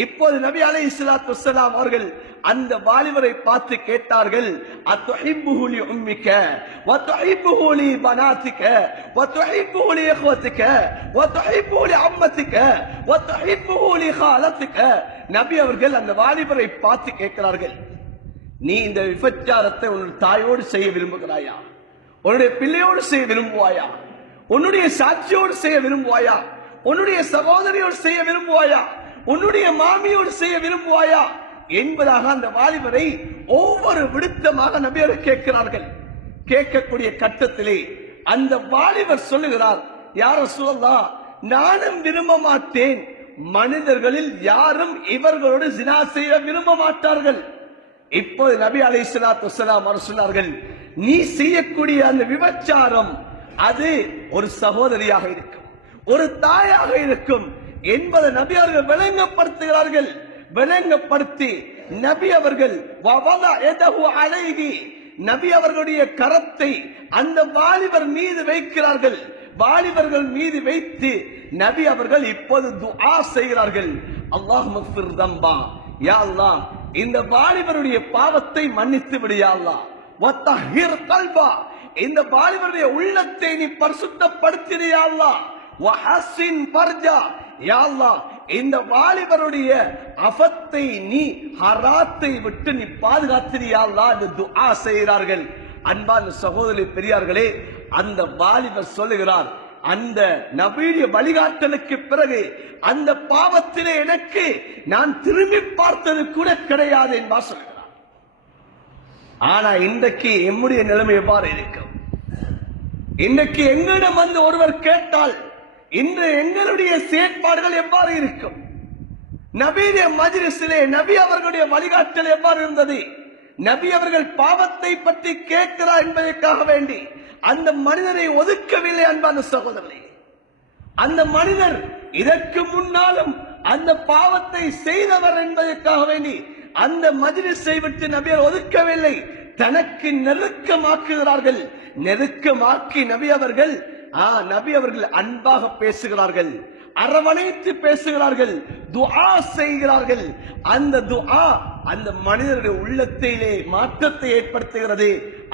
இப்போது நபி அலைஹிஸ்ஸலாத்து வஸ்ஸலாம் அவர்கள் அந்த வாலிபரை பார்த்து கேட்டார்கள், அத்துஹிப்புஹு லி உம்மிக வ துஹிப்புஹு லி பனாதிக வ துஹிப்புஹு லி இஹ்வதிக வ துஹிப்புஹு லி அம்மதிக வ துஹிப்புஹு லி காலதிக. நபி அவர்கள் அந்த வாலிபரை பார்த்து கேட்கிறார்கள், நீ இந்த விபச்சாரத்தை உன்னுடைய தாயோடு செய்ய விரும்புகிறாயா, உன்னுடைய பிள்ளையோடு செய்ய விரும்புவாயா, உன்னுடைய சாட்சியோடு செய்ய விரும்புவாயா, உன்னுடைய சகோதரியோடு செய்ய விரும்புவாயா, உன்னுடைய மாமியோடு செய்ய விரும்புவாயா என்பதாக அந்த வாலிபரை ஒவ்வொரு விடுத்தமாக நபியர் கேட்கிறார்கள். கேட்கக்கூடிய கட்டத்திலே அந்த வாலிபர் சொல்லுகிறார், யா ரசூலல்லாஹ், நானும் விரும்ப மாட்டேன், மனிதர்களில் யாரும் இவர்களோடு ஜினா செய்ய விரும்ப மாட்டார்கள். இப்போது நபி அலைஹிஸ்ஸலாத்து வஸ்ஸலாம் அவர் சொன்னார்கள், நீ செய்யக்கூடிய அந்த விபச்சாரம் அது ஒரு சகோதரியாக இருக்கும், ஒரு தாயாக இருக்கும் என்பதை நபி அவர்கள் விளங்கப்படுத்துகிறார்கள். விளங்கப்படுத்தி நபி அவர்கள் நபி அவர்களுடைய கரத்தை அந்த வாலிபர் மீது வைக்கிறார்கள். வாலிபர்கள் மீது வைத்து நபி அவர்கள் இப்போது துஆ செய்கிறார்கள், அல்லாஹும்மக்ஃபிர் தம்பா, யா அல்லாஹ், இந்த வாலிபருடைய பாவத்தை மன்னித்து விடு யா அல்லாஹ், வத்தஹிர் கல்பா, இந்த வாலிபருடைய உள்ளத்தை நீ பரிசுத்தப்படுத்திடு யா அல்லாஹ். வஹஸின் ஃபர்ஜா, யா அல்லாஹ் இந்த வாலிபருடைய அஃபத்தை நீ ஹராத்தை விட்டு நீ பாதுகாத்திடு யா அல்லாஹ் என்று துஆ செய்கிறார்கள். அன்பான சகோதரி பெரியார்களே, அந்த வாலிபர் சொல்லுகிறார், அந்த நபியுடைய வழிகாட்டலுக்கு பிறகு அந்த பாவத்திலே எனக்கு நான் திரும்பி பார்த்தது கூட கிடையாது என்பா சொல்கிறார். ஆனா இன்றைக்கு எம்முடைய நிலைமை எவ்வாறு இருக்கும்? இன்றைக்கு எங்களிடம் வந்து ஒருவர் கேட்டால் இன்று எங்களுடைய செயற்பாடுகள் எவ்வாறு இருக்கும்? நபியுடைய மஜ்லிஸிலே நபி அவர்களுடைய வழிகாட்டல் எவ்வாறு இருந்தது? நபி அவர்கள் பாவத்தை பற்றி கேட்கிறார் என்பதற்காக வேண்டி அந்த மனிதரை ஒதுக்கவில்லை. அன்பான சகோதரர்களே, அந்த மனிதர் இதற்கு முன்னாலும் அந்த பாவத்தை செய்தவர் என்பதற்காக வேண்டி அந்த மஜ்லிஸை விட்டு நபியர் ஒதுக்கவில்லை. தனக்கு நெருக்கமாக்குகிறார்கள். நெருக்கமாக்கி நபி அவர்கள் அன்பாக பேசுகிறார்கள், அரவணைத்து பேசுகிறார்கள், துஆ செய்கிறார்கள். அந்த துஆ அந்த மனிதனுடைய உள்ளத்திலே மாற்றத்தை ஏற்படுத்துகிறது.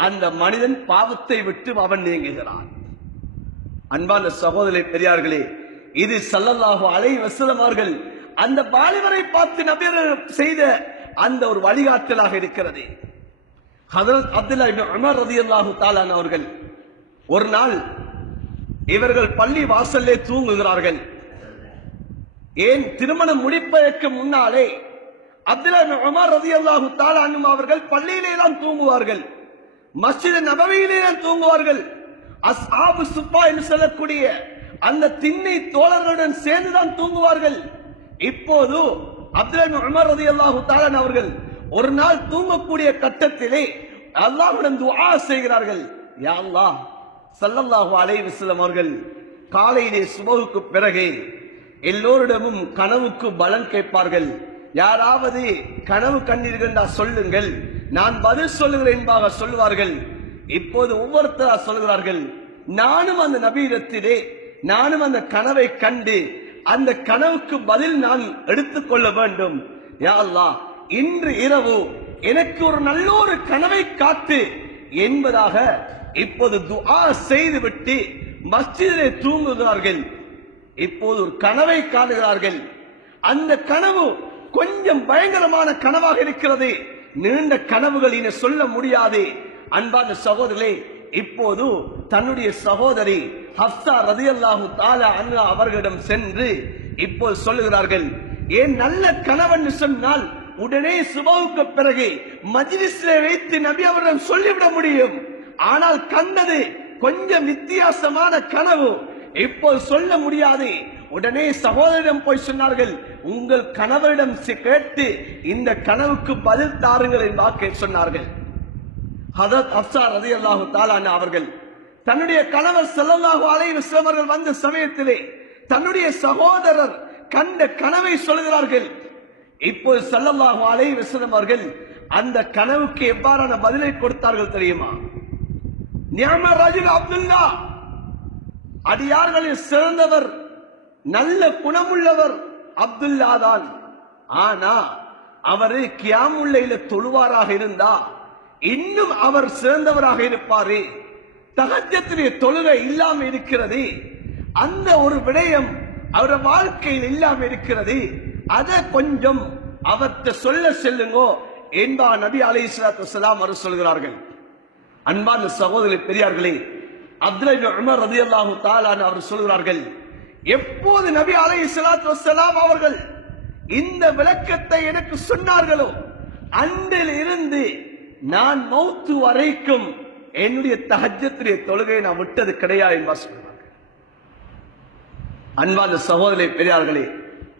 அந்த மனிதன் பாவத்தை விட்டு அவன் நீங்குகிறான். அன்பான சகோதரி பெரியார்களே, இது ஸல்லல்லாஹு அலைஹி வஸல்லம் அவர்கள் அந்த வாலிபரை பார்த்து நபியர் செய்த அந்த ஒரு வழிகாட்டலாக இருக்கிறது. ஹஜ்ரத் அப்துல்லாஹ் இப்னு உமர் ரலியல்லாஹு தஆலா அவர்கள் ஒரு நாள் இவர்கள் பள்ளி வாசல்லே தூங்குகிறார்கள். ஏன் திருமணம் முடிப்பதற்கு முன்னாலே அப்துல்லாஹ் இப்னு உமர் ரலியல்லாஹு தஆலா அன்ஹு அவர்கள் பள்ளியிலே தான் தூங்குவார்கள், மஸ்ஜித் நபவியிலே தான் தூங்குவார்கள். அஸ்ஹாபு சுப்பா என்று சொல்லக்கூடிய அந்த திண்ணை தோழர்களுடன் சேர்ந்துதான் தூங்குவார்கள். இப்போது அப்துல்லாஹ் இப்னு உமர் ரலியல்லாஹு தஆலா அவர்கள் ஒரு நாள் தூங்கக்கூடிய கட்டத்திலே அல்லாஹ்விடம் துஆ செய்கிறார்கள். யா அல்லாஹ், ஸல்லல்லாஹு அலைஹி வஸல்லம் அவர்கள் காலையிலே சுபஹுக்கு பிறகு எல்லோரிடமும் கனவுக்கு பலன் கேட்பார்கள். யாராவது கனவு கண்டீர்கள் சொல்லுங்கள், நான் பதில் சொல்லுகிறேன் என்பதாக சொல்லுவார்கள். இப்போது ஒவ்வொருத்தரா சொல்கிறார்கள், நானும் அந்த நபியிடத்திலே நானும் அந்த கனவை கண்டு அந்த கனவுக்கு பதில் நான் எடுத்துக்கொள்ள வேண்டும். யா அல்லாஹ், இன்று இரவு எனக்கு ஒரு நல்ல ஒரு கனவை காட்டு என்பதாக இப்போது துஆ செய்துவிட்டு மஸ்ஜிதிலே தூங்குகிறார்கள். இப்போது ஒரு கனவை காணுகிறார்கள். அந்த கனவு கொஞ்சம் பயங்கரமான கனவாக இருக்கிறது. நீண்ட கனவுகள் இனி சொல்ல முடியாது. அன்பான சகோதரர்களே, இப்போது தன்னுடைய சகோதரி ஹப்ஸா ரலியல்லாஹு தஆலா அன்ஹா அவர்களிடம் சென்று இப்போது சொல்லுகிறார்கள், ஏன் நல்ல கனவென்று சொன்னால் உடனே சுபஹுக்கு பிறகு மஜ்லிஸிலே வைத்து நபி அவரிடம் சொல்லிவிட முடியும். ஆனால் கண்டது கொஞ்சம் வித்தியாசமான கனவு, இப்போது சொல்ல முடியாது. உடனே சகோதரிடம் போய் சொன்னார்கள், உங்கள் கணவரிடம் கேட்டு இந்த கனவுக்கு பதில் தாருங்கள் என்று சொன்னார்கள். ஹஜ்ரத் ஹப்ஸா ரலியல்லாஹு தஆலா அவர்கள் தன்னுடைய கணவர் ஸல்லல்லாஹு அலைஹி வஸல்லம் அவர்கள் வந்த சமயத்திலே தன்னுடைய சகோதரர் கண்ட கனவை சொல்கிறார்கள். இப்போது ஸல்லல்லாஹு அலைஹி வஸல்லம் அவர்கள் அந்த கனவுக்கு எவ்வாறான பதிலை கொடுத்தார்கள் தெரியுமா? நிஅம ரஜுல் அப்துல்லா, அடியார்களில் சிறந்தவர் நல்ல குணமுள்ளவர் அப்துல்லா தான். ஆனா அவரு கியாமுல் லைல தொழுவாராக இருந்தா இன்னும் அவர் சிறந்தவராக இருப்பாரு. தஹஜ்ஜுடைய தொழுகை இல்லாம இருக்கிறது, அந்த ஒரு விடயம் அவர வாழ்க்கையில் இல்லாம இருக்கிறது. அதை கொஞ்சம் அவர்கிட்ட சொல்ல செல்லுங்கோ என்பா நபி அலைஹிஸ்ஸலாத்து வஸ்ஸலாம் அவர் சொல்கிறார்கள். அன்பான சகோதரி பெரியார்களே, அப்துல்லாஹ் இப்னு உமர் ரலியல்லாஹு தஆலா அவர் சொல்கிறார்கள், எப்போது நபி அலைஹிஸ்ஸலாத்து வஸ்ஸலாம் அவர்கள் இந்த விளக்கத்தை எனக்கு சொன்னார்களோ அன்றில் இருந்து நான் மௌத்து வரைக்கும் என்னுடைய தஹஜ்ஜுடைய தொழுகையை நான் விட்டது கிடையாது என்று சொல்றாங்க. அன்பான சகோதரி பெரியார்களே,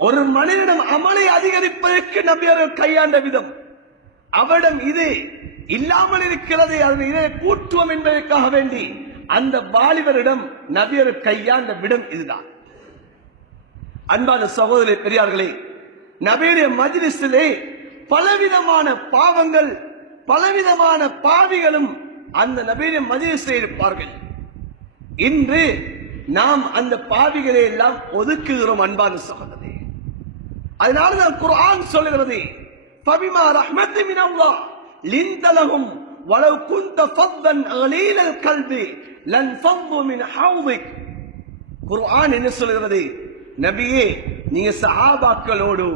ஒரு மனிதனிடம் அமலை அதிகரிப்பதற்கு நபியர்கள் கையாண்ட விதம், அவரிடம் இது இல்லாமல் இருக்கிறது அதனை இதை கூட்டுவோம் என்பதற்காக வேண்டி அந்த வாலிபரிடம் நபியர் கையாண்ட விடம் இதுதான். அன்பான சகோதரி பெரியார்களே, நபியுடைய மஜ்லிஸிலே பலவிதமான பாவங்கள் பலவிதமான பாவிகளும் அந்த நபியுடைய மஜ்லிஸிலே இருப்பார்கள். இன்று நாம் அந்த பாவிகளை எல்லாம் ஒதுக்குகிறோம். அன்பான சகோதரே, அதனால்தான் குர்ஆன் சொல்லுகிறது, ஃபபிமா ரஹ்மத்தின் மினல்லாஹ் லின்த லஹும் வலவ் குந்த ஃபத்தன் கலீலல் கல்பி லன் ஃபது மின் ஹவுதிக். குர்ஆன் என்ன சொல்கிறது? நபியே, நீங்க சஹாபாக்களோடு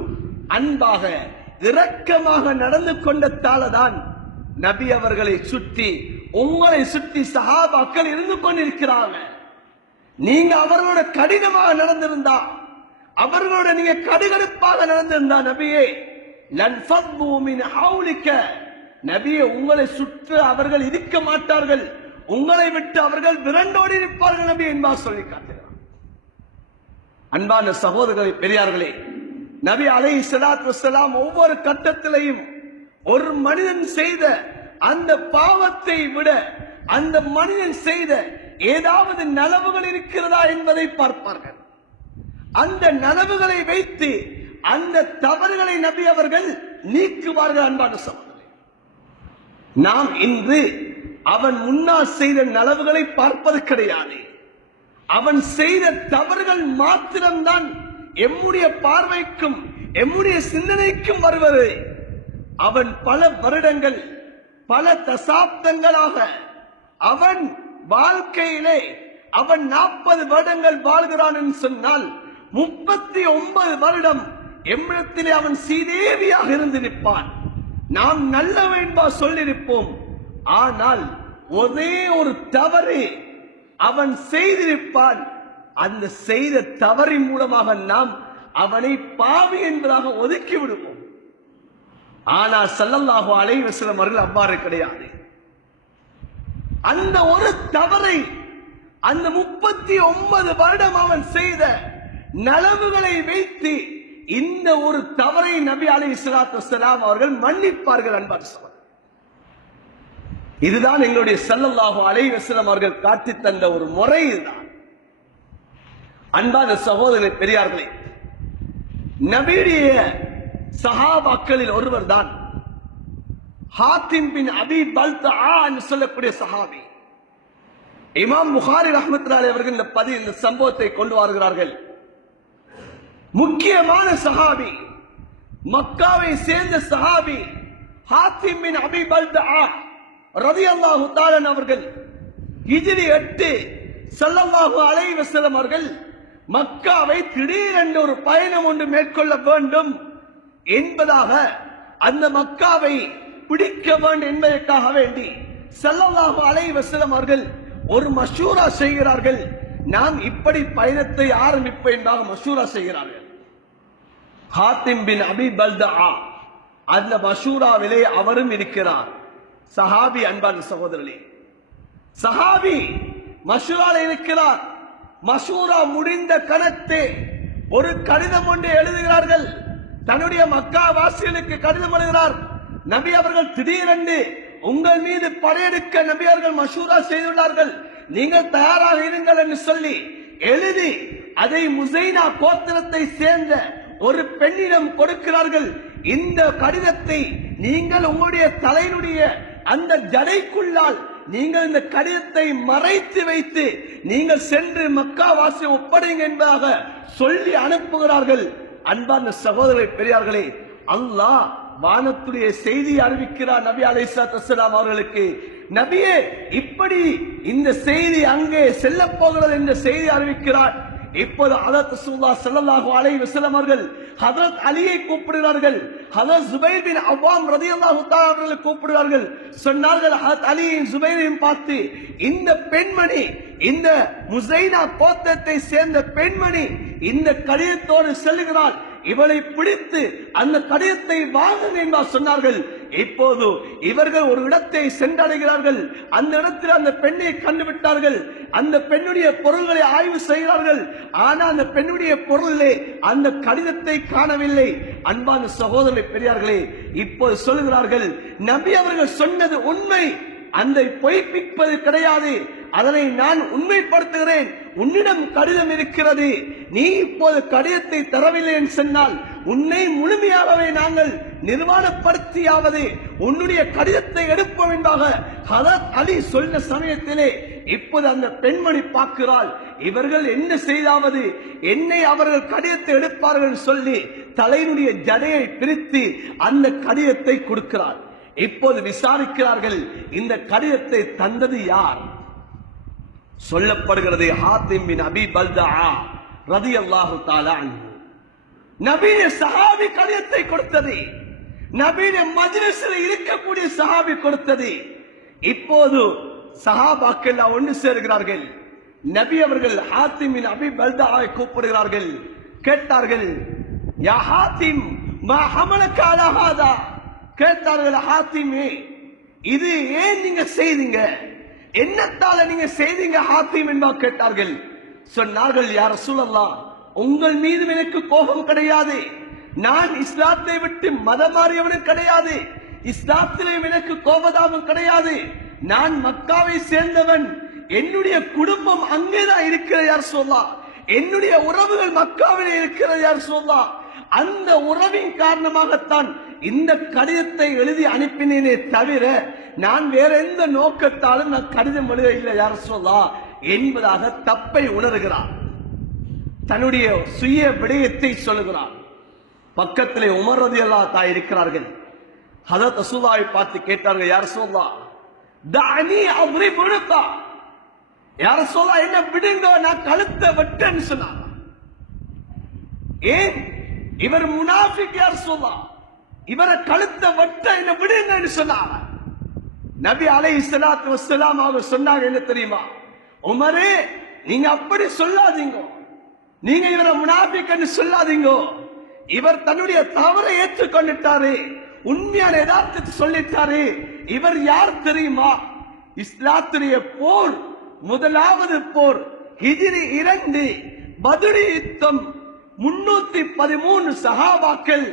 அன்பாக இரக்கமாக நடந்து கொண்டதாலதான் நபி அவர்களை சுற்றி உங்களை சுற்றி சஹாபாக்கள் இருந்து கொண்டிருக்கிறாங்க. நீங்க அவர்களோட கடினமாக நடந்திருந்தா, அவர்களோட நீங்க கடுகடுப்பாக நடந்திருந்தா நபியே, லன் ஃபது மின் ஹவுலிக, நபியே உங்களை சுற்று அவர்கள் இருக்க மாட்டார்கள், உங்களை விட்டு அவர்கள் விரண்டோடி இருப்பார்கள் நபி என்பார் சொல்லி காட்டுகிறார். அன்பான சகோதரர்களே, பெரியார்களே, நபி அலைஹிஸ்ஸலாத்து வஸ்ஸலாம் ஒவ்வொரு கட்டத்திலையும் ஒரு மனிதன் செய்த அந்த பாவத்தை விட அந்த மனிதன் செய்த ஏதாவது நலவுகள் இருக்கிறதா என்பதை பார்ப்பார்கள். அந்த நலவுகளை வைத்து அந்த தவறுகளை நபி அவர்கள் நீக்குவார்கள். அன்பான சகோதரர்களே, நாம் இன்று அவன் முன்னால் செய்த நலவுகளை பார்ப்பது கிடையாது. அவன் செய்த தவறுகள் மாத்திரம்தான் எம்முடைய பார்வைக்கும் எம்முடைய சிந்தனைக்கும் வருவது. அவன் பல வருடங்கள் பல தசாப்தங்களாக அவன் வாழ்க்கையிலே அவன் 40 வருடங்கள் வாழ்கிறான் என்று சொன்னால் 39 வருடம் எம்மிடத்திலே அவன் சீதேவியாக இருந்து நிற்பான். நாம் நல்லவன் என்பா சொல்லியிருப்போம். ஆனால் ஒரே ஒரு தவறு அவன் செய்திருப்பான். அந்த செய்த தவறின் மூலமாக நாம் அவனை பாவி என்பதாக ஒதுக்கி விடுவோம். ஆனால் ஸல்லல்லாஹு அலைஹி வஸல்லம் அவர்கள் அவ்வாறு கிடையாது. அந்த ஒரு தவறை அந்த 39 வருடம் அவன் செய்த நலவுகளை வைத்து இந்த ஒரு தவறை நபி அலைஹிஸ்ஸலாத்து வஸ்ஸலாம் அவர்கள் மன்னிப்பார்கள். அன்பான சகோதரர்களே, இதுதான் எங்களுடைய ஸல்லல்லாஹு அலைஹி வஸல்லம் அவர்கள் காட்டி தந்த ஒரு முறை. இதுதான் அன்பான சகோதரர்களே, பெரியார்களே, நபியுடைய சஹாபாக்களில் ஒருவர் தான் ஹாத்திம் பின் அபி பல்தஆ என்று சொல்லக்கூடிய சஹாபி. இமாம் புகாரி ரஹ்மத்துல்லாஹி அலைஹி அவர்கள் இந்த சம்பவத்தை கொண்டு வருகிறார்கள். முக்கியமான சஹாபி, மக்காவை சேர்ந்த சஹாபி ஹாத்திம் பின் அபி பல்தஆ ரலியல்லாஹு தஆலா அவர்கள் ஹிஜ்ரி 8 ஸல்லல்லாஹு அலைஹி வஸல்லம் அவர்கள் மக்காவை திடீரென்று ஒரு பயணம் ஒன்று மேற்கொள்ள வேண்டும் என்பதாக அந்த மக்காவை பிடிக்க வேண்டும் என்பதற்காக வேண்டி ஸல்லல்லாஹு அலைஹி வஸல்லம் அவர்கள் ஒரு மஷூரா செய்கிறார்கள். நாம் இப்படி பயணத்தை ஆரம்பிப்போம் என்பதாக மஷூரா செய்கிறார்கள். ஹாத்திம் பின் அபி பல்தஆ அந்த மஷூராவிலே அவரும் இருக்கிறார். சஹாபி. அன்பான சகோதரர்களே, சஹாபி மஷூரால இருக்கிறார். மஷூரா முடிந்த கணத்தே ஒரு கடிதம் ஒன்று எழுதுகிறார்கள். தன்னுடைய மக்கா வாசிகளுக்கு கடிதம் எழுதுகிறார். நபி அவர்கள் திடீரென்று உங்கள் மீது படையெடுக்க நபி அவர்கள் மஷூரா செய்துள்ளார்கள், நீங்கள் தயாராக இருங்கள் என்று சொல்லி எழுதி அதை முசைனா கோத்திரத்தை சேர்ந்த ஒரு பெண்ணிடம் கொடுக்கிறார்கள். இந்த கடிதத்தை நீங்கள் உங்களுடைய தலையினுடைய அந்த ஜடைக்குள்ளால் நீங்கள் இந்த கடிதத்தை மறைத்து வைத்து நீங்கள் சென்று மக்கா வாசி ஒப்படைங்க என்பதாக சொல்லி அனுப்புகிறார்கள். அன்பான சகோதரரை, பெரியார்களே, அல்லாஹ் வானத்துடைய செய்தி அறிவிக்கிறார் நபி அலைஹிஸ்ஸலாத்து வஸ்ஸலாம் அவர்களுக்கு. நபியே, இப்படி இந்த செய்தி அங்கே செல்ல போகிறது என்ற செய்தி அறிவிக்கிறார். இப்போது ஹஜ்ரத் ரசூலுல்லாஹ் ஸல்லல்லாஹு அலைஹி வஸல்லம் அவர்கள் ஹஜ்ரத் அலியை கூப்பிடுகிறார்கள். ஹஜ்ரத் ஜுபைர் பின் அவ்வாம் ரலியல்லாஹு தஆலா அவர்களை கூப்பிடுகிறார்கள். சொன்னார்கள், ஹஜ்ரத் அலியையும் ஜுபைரையும் பார்த்து, இந்த பெண்மணி, இந்த முசைனா கோத்திரத்தை சேர்ந்த பெண்மணி இந்த கடிதத்தோடு செல்லுகிறாள், இவளை பிடித்து அந்த கடிதத்தை வாங்குங்க என்று சொன்னார்கள். இப்போது இவர்கள் ஒரு இடத்தை சென்றடைகிறார்கள். அந்த இடத்தில் அந்த பெண்ணை கண்டுவிட்டார்கள். அந்த பெண்ணுடைய பொருள்களை ஆய்வு செய்கிறார்கள். ஆனால் அந்த பெண்ணுடைய பொருளிலே அந்த கடிதத்தை காணவில்லை. அன்பான சகோதரர்களே, பெரியார்களே, இப்போது சொல்லுகிறார்கள், நபி அவர்கள் சொன்னது உண்மை, அந்த பொய்ப்பிப்பது கிடையாது, அதனை நான் உண்மைப்படுத்துகிறேன். உன்னிடம் கடிதம் இருக்கிறது, நீ இப்போது கடிதத்தை தரவில்லை என்று சொன்னால் உன்னை முழுமையாகவே நாங்கள் நிர்வாணப்படுத்தியாவது உன்னுடைய கடிதத்தை எடுப்போம் என்பதாக ஹஜ்ரத் அலி சொன்ன சமயத்திலே இப்போது அந்த பெண்மணி பார்க்கிறாள், இவர்கள் என்ன செய்தாவது என்னை அவர்கள் கடிதத்தை எடுப்பார்கள் சொல்லி தலையினுடைய ஜடையை பிரித்து அந்த கடிதத்தை கொடுக்கிறார். இப்போது விசாரிக்கிறார்கள், இந்த கடிதத்தை தந்தது யார்? சொல்லப்படுகிறது ஹாத்திம் பின் அபி பல்தா ரலியல்லாஹு தஆலா அன்ஹு. நபியே சஹாபி கடிதத்தை கொடுத்தது, நபியே மஜ்லிஸில் இருக்கக்கூடிய சஹாபி கொடுத்தது. இப்போது சஹாபாக்கள் ஒன்று சேர்கிறார்கள். நபி அவர்கள் ஹாத்திம் பின் அபி பல்தாவை கூப்பிடுகிறார்கள். கேட்டார்கள், யா ஹாத்திம் மா ஹமலக அலா ஹாதா. கேட்டார்கள், ஹாத்திமே இது ஏன் நீங்க செய்தீங்க, என்னத்தால நீங்க செய்தீங்க ஹாத்திம் என்பா கேட்டார்கள். சொன்னார்கள், யா ரசூலல்லாஹ் உங்கள் மீது எனக்கு கோபம் கிடையாது, நான் இஸ்லாத்தை விட்டு மதம் மாறியவனும் கிடையாது, இஸ்லாத்திலேயும் எனக்கு கோபதாபம் கிடையாது, நான் மக்காவை சேர்ந்தவன், என்னுடைய குடும்பம் அங்கேதான் இருக்கிற யா ரசூலல்லாஹ், என்னுடைய உறவுகள் மக்காவிலே இருக்கிற யா ரசூலல்லாஹ், அந்த உறவின் காரணமாகத்தான் இந்த கடிதத்தை எழுதி அனுப்பினேனே தவிர நான் வேற எந்த நோக்கத்தாலும் நான் கடிதம் எழுத இல்லை யா ரசூலல்லாஹ் என்பதாக தப்பை உணர்கிறார். தன்னுடைய சுய விடயத்தை சொல்லுகிறார். பக்கத்திலே உமர் ரலியல்லாஹு தஆலா இருக்கிறார்கள். ஹஜரத் ரசூலுல்லாஹை பார்த்து கேட்டார்கள், யா ரசூலல்லாஹ் தஅனி அத்ரிப் உனுகா. யா ரசூலல்லாஹ் என்ன விடுங்க, நான் கழுத்தை வெட்டேன்னு சொன்னாங்க. ஏன்? இவர் முனாஃபிக் யா ரசூலல்லாஹ், இவரை கழுத்தை வெட்ட என்ன விடுங்கன்னு சொன்னாங்க. நபி அலைஹிஸ்ஸலாத்து வஸ்ஸலாம் அவங்க சொன்னாங்க என்ன தெரியுமா? உமரே நீங்க அப்படி சொல்லாதீங்க, நீங்க இவரை முனாஃபிக்னு சொல்லாதீங்க, இவர் தன்னுடைய தவறை ஏற்றுக்கொண்டுட்டாரு, உண்மையான யதார்த்தத்தை சொல்லிட்டாரு. இவர் யார் தெரியுமா? இஸ்லாத்துடைய போர், முதலாவது போர் ஹிஜ்ரி 2 பத்ர் யுத்தம், 313 சஹாபாக்கள்,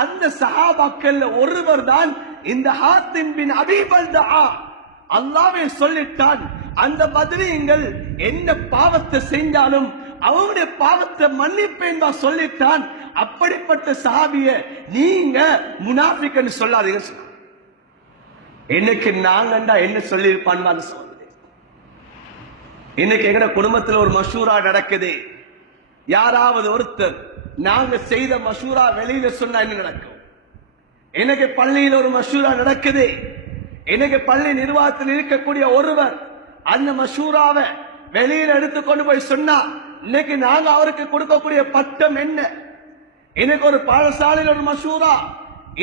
அந்த சஹாபாக்கள் ஒருவர் தான் இந்த ஹாத்திம் பின் அபி பல்தா. அல்லாஹ்வே சொல்லிட்டான், அந்த பத்ரீங்கள் என்ன பாவத்தை செஞ்சாலும் அவனுடைய பாவத்தை மன்னிப்பேன் சொல்லிட்டான். அப்படிப்பட்ட சஹாபிய நீங்க முனாஃபிக்னு சொல்லாதீங்க. இன்னைக்கு நாங்கண்டா என்ன சொல்லியிருப்பான்னு சொல்லுது. இன்னைக்கு எங்கட குடும்பத்தில் ஒரு மஷூரா நடக்குது, யாராவது ஒருத்தர் நாங்க செய்த மஷூரா வெளியில சொன்னா என்ன நடக்கும்? எனக்கு பள்ளியில் ஒரு மஷூரா நடக்குது, எனக்கு பள்ளி நிர்வாகத்தில் இருக்கக்கூடிய ஒருவர் அந்த மஷூராவை வெளியில எடுத்து கொண்டு போய் சொன்னா இன்னைக்கு நாங்க அவருக்கு கொடுக்கக்கூடிய பட்டம் என்ன? எனக்கு ஒரு பாடசாலையில் ஒரு மஷூரா,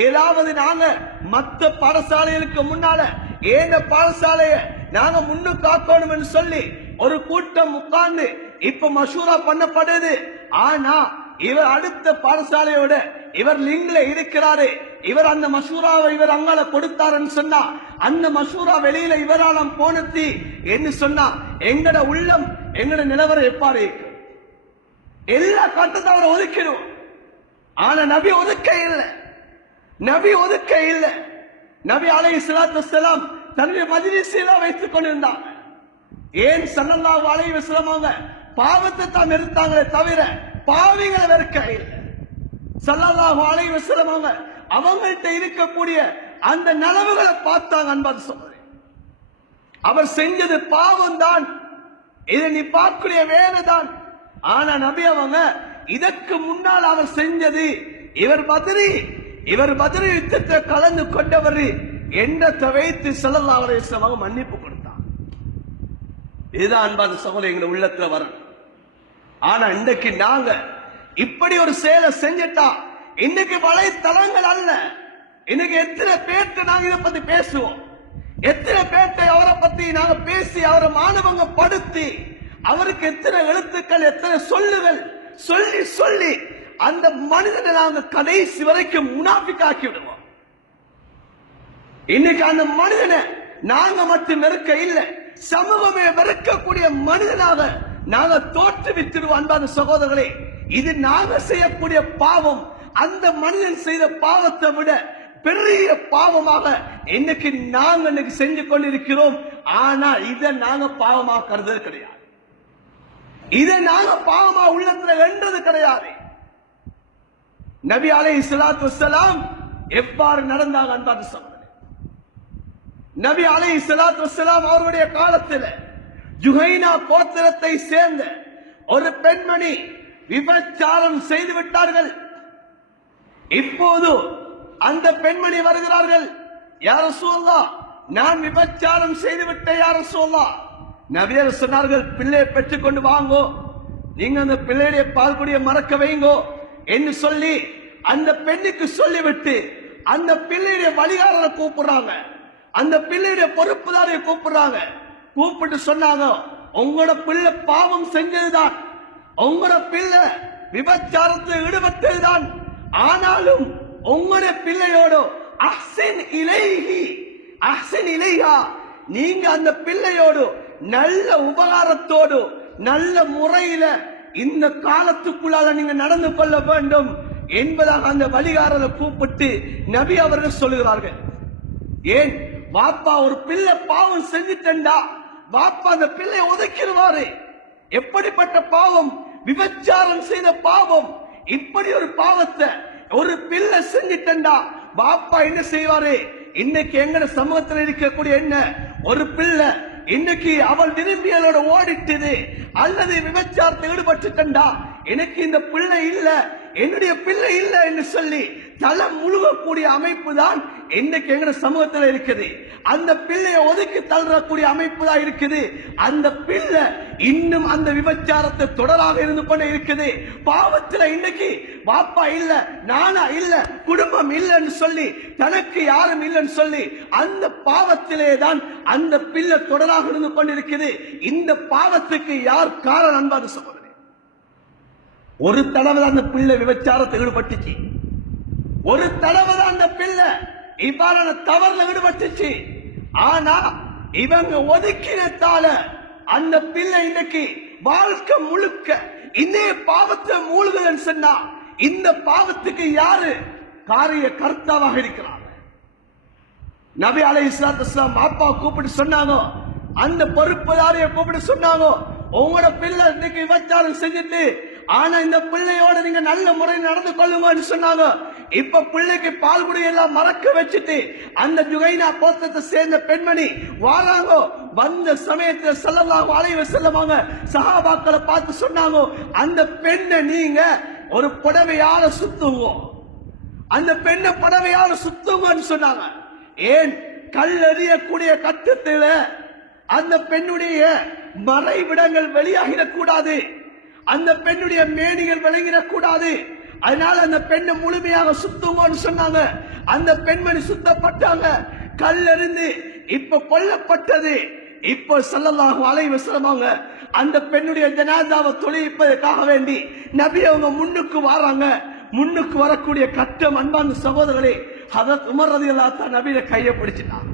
ஏதாவது நாங்க மத்த பாடசாலைகளுக்கு முன்னால ஏன பாடசாலைய நாங்க முன்னுக்கு காக்கணும் சொல்லி ஒரு கூட்டம் உட்கார்ந்து இப்ப மஷூரா பண்ணப்படுது. ஆனா இவர் அடுத்த பாடசாலையோட இவர் லிங்க்ல இருக்கிறாரு, இவர் அந்த மஷூராவை இவர் அங்கால கொடுத்தாருன்னு சொன்னா அந்த மஷூரா வெளியில இவராலம் போனத்தி என்று சொன்னா எங்கட உள்ளம் எங்கட நிலவரம் எப்பாரு? எல்லா கட்டத்தை அவர் ஒதுக்கணும். ஆனா நபி ஒதுக்க இல்லை, நபி ஒதுக்க இல்லை. நபி அலைஹிஸ்ஸலாத்து வஸ்ஸலாம் தன்னுடைய மஜ்லிஸில வைத்துக் கொண்டிருந்தாங்க. ஏன் ஸல்லல்லாஹு அலைஹி வஸல்லம் அவங்க பாவத்தை தான் நிறுத்தாங்களே தவிர பாவிகளை வெறுக்க இல்லை. ஸல்லல்லாஹு அலைஹி வஸல்லம் அவங்க அவங்கள்ட்ட இருக்கக்கூடிய அந்த நலவுகளை பார்த்தாங்க. அன்பான சகோதரரே, அவர் செஞ்சது பாவம் தான், இதை நீ பார்க்கக்கூடிய வேலை தான். ஆனா நபி அவங்க இதற்கு முன்னால் அவர் செஞ்சது, இவர் பத்ரி யுத்தத்தை கலந்து கொண்டவர் எண்ணத்தை வைத்து ஸல்லல்லாஹு அலைஹி வஸல்லம் மன்னிப்பு கொடுத்தார். இதுதான் அன்பான சகோதரரே எங்க உள்ளத்துல வரும். ஆனா இன்றைக்கு நாங்க இப்படி ஒரு செயலை செஞ்சிட்டா, இன்னைக்கு வலைத்தளங்கள் அல்ல, இன்னைக்கு எத்தனை பேர்ட்ட நாங்க இதை பத்தி பேசுவோம், எத்தனை பேர்ட்ட அவரை பத்தி நாங்க பேசி அவரை மானவங்க படுத்தி அவருக்கு எத்தனை எழுத்துக்கள் எத்தனை சொல்லுகள் சொல்லி சொல்லி அந்த மனிதனை நாங்க கடைசி வரைக்கும் முனாஃபிக்காக்கி விடுவோம். இன்னைக்கு அந்த மனிதனை நாங்க மட்டும் வெறுக்க இல்லை, சமூகமே வெறுக்கக்கூடிய மனிதனாக நாங்க தோற்றுவித்திருவோம். அன்பான சகோதரர்களே, இது நாங்க செய்யக்கூடிய பாவம் அந்த மனிதன் செய்த பாவத்தை விட பெரிய பாவமாக இன்னைக்கு நாங்க இன்னைக்கு செஞ்சு கொண்டிருக்கிறோம். ஆனா இதை நாங்க பாவமாக்குறது கிடையாது, இதை நாங்க பாவமா உள்ளத்துல வென்றது கிடையாது. நபி அலைஹிஸ்ஸலாத்து வஸ்ஸலாம் எவ்வாறு நடந்தாங்க அன்பான சகோதரர்களே? நபி அலைஹிஸ்ஸலாத்து வஸ்ஸலாம் அவருடைய காலத்தில் ஜுஹைனா கோத்திரத்தை சேர்ந்த ஒரு பெண்மணி விபச்சாரம் செய்து விட்டார்கள். இப்போது அந்த பெண்மணி வருகிறார்கள், யா ரசூலல்லாஹ், நான் விபச்சாரம் செய்து விட்டேன் யா ரசூலல்லாஹ். நபியர் சொன்னார்கள், பிள்ளையை பெற்றுக் கொண்டு வாங்கோ, நீங்க அந்த பிள்ளையுடைய பால் குடிய மறக்க வைங்கோ என்று சொல்லி அந்த பெண்ணுக்கு சொல்லிவிட்டு அந்த பிள்ளையுடைய வழிகாரரை கூப்பிடுறாங்க, அந்த பிள்ளையுடைய பொறுப்புதாரைய கூப்பிடுறாங்க. கூப்பிட்டு சொன்னாங்க, உங்களோட பிள்ளை பாவம் செஞ்சதுதான், உங்களோட பிள்ளை விபச்சாரத்தில் ஈடுபட்டதுதான், ஆனாலும் உங்களோட பிள்ளையோட அஹ்சின் இலைஹி அஹ்சின் இலைஹா, நீங்க அந்த பிள்ளையோடு நல்ல உபகாரத்தோடு நல்ல முறையில இந்த காலத்துக்குள்ளால நீங்க நடந்து கொள்ள வேண்டும் என்பதாக அந்த வழிகாரரை கூப்பிட்டு நபி அவர்கள் சொல்லுகிறார்கள். ஏன் வாப்பா ஒரு பிள்ளை பாவம் செஞ்சுட்டா வாப்பா அந்த பிள்ளை ஒதுக்கிடுவாரு. எப்படிப்பட்ட பாவம், விபச்சாரம் செய்த பாவம். இப்படி ஒரு பாவத்தை ஒரு பிள்ளை செஞ்சுட்டா வாப்பா என்ன செய்வாரு? இன்னைக்கு எங்கட சமூகத்தில் இருக்கக்கூடிய என்ன ஒரு பிள்ளை இன்னைக்கு அவள் விரும்பியலோட ஓடிட்டது அல்லது விபச்சாரத்தை ஈடுபட்டுட்டா, எனக்கு இந்த பிள்ளை இல்ல, என்னுடைய பிள்ளை இல்ல என்று சொல்லி தலை முழுகக்கூடிய அமைப்பு தான் இன்னைக்கு எங்க சமூகத்தில் இருக்குது. அந்த பிள்ளையை ஒதுக்கி தள்ளக்கூடிய அமைப்பு தான் இருக்குது. அந்த பிள்ளை இன்னும் அந்த விபச்சாரத்தை தொடராக இருந்து கொண்டே இருக்குது. பாவத்தில் இன்னைக்கு பாப்பா இல்ல, நானா இல்ல, குடும்பம் இல்லைன்னு சொல்லி, தனக்கு யாரும் இல்லைன்னு சொல்லி அந்த பாவத்திலே தான் அந்த பிள்ளை தொடராக இருந்து கொண்டிருக்குது. இந்த பாவத்துக்கு யார் காரணம் அன்பான சகோதரரே? ஒரு தடவை தான் அந்த பிள்ளை விபச்சாரத்தை ஈடுபட்டுச்சு, ஒரு தடவை தான் அந்த பிள்ளை இவ்வாறான தவறுல ஈடுபட்டுச்சு. ஆனா இவங்க ஒதுக்கினத்தால அந்த பிள்ளை இன்னைக்கு வாழ்க்கை முழுக்க இன்னே பாவத்தை மூழ்குதுன்னு சொன்னா, இந்த பாவத்துக்கு யாரு காரிய கர்த்தாவாக இருக்கிறார்? நபி அலைஹிஸ்ஸலாத்து வஸ்ஸலாம் அப்பா கூப்பிட்டு சொன்னாங்க, அந்த பொறுப்புதாரிய கூப்பிட்டு சொன்னாங்க, உங்களோட பிள்ளை இன்னைக்கு விபச்சாரம் செஞ்சுட்டு, ஆனா இந்த பிள்ளையோட நீங்க நல்ல முறையில் நடந்து கொள்ளுங்கன்னு சொன்னாங்க. இப்ப பிள்ளைக்கு பால் குடி எல்லாம் மறக்க வச்சுட்டு அந்த ஜுகைனா கோத்திரத்தை சேர்ந்த பெண்மணி வாராங்க. வந்த சமயத்துல ஸல்லல்லாஹு அலைஹி வஸல்லம் சஹாபாக்களை பார்த்து சொன்னாங்க, அந்த பெண்ணை நீங்க ஒரு புடவையால சுத்துங்க, அந்த பெண்ணை புடவையால சுத்துங்கன்னு சொன்னாங்க. ஏன்? கல்லெறியக்கூடிய கட்டத்துல அந்த பெண்ணுடைய மறைவிடங்கள் வெளியாகிடக் கூடாது, அந்த பெண்ணுடைய மேனிகள் விளங்கிடக் கூடாது. அதனால அந்த பெண்ணை முழுமையாக சுத்துங்கன்னு சொன்னாங்க. அந்த பெண்மணி சுத்தப்பட்டாங்க, கல்லெறிந்து இப்ப கொல்லப்பட்டது. இப்ப ஸல்லல்லாஹு அலைஹி வஸல்லம் அந்த பெண்ணுடைய ஜனாசாவை தொழுவிப்பதற்காக வேண்டி நபி அவங்க முன்னுக்கு வராங்க. முன்னுக்கு வரக்கூடிய கட்டம் அன்பான சகோதரர்களே, ஹதரத் உமர் ரலியல்லாஹு தஆலா நபியை கையை பிடிச்சிட்டாங்க.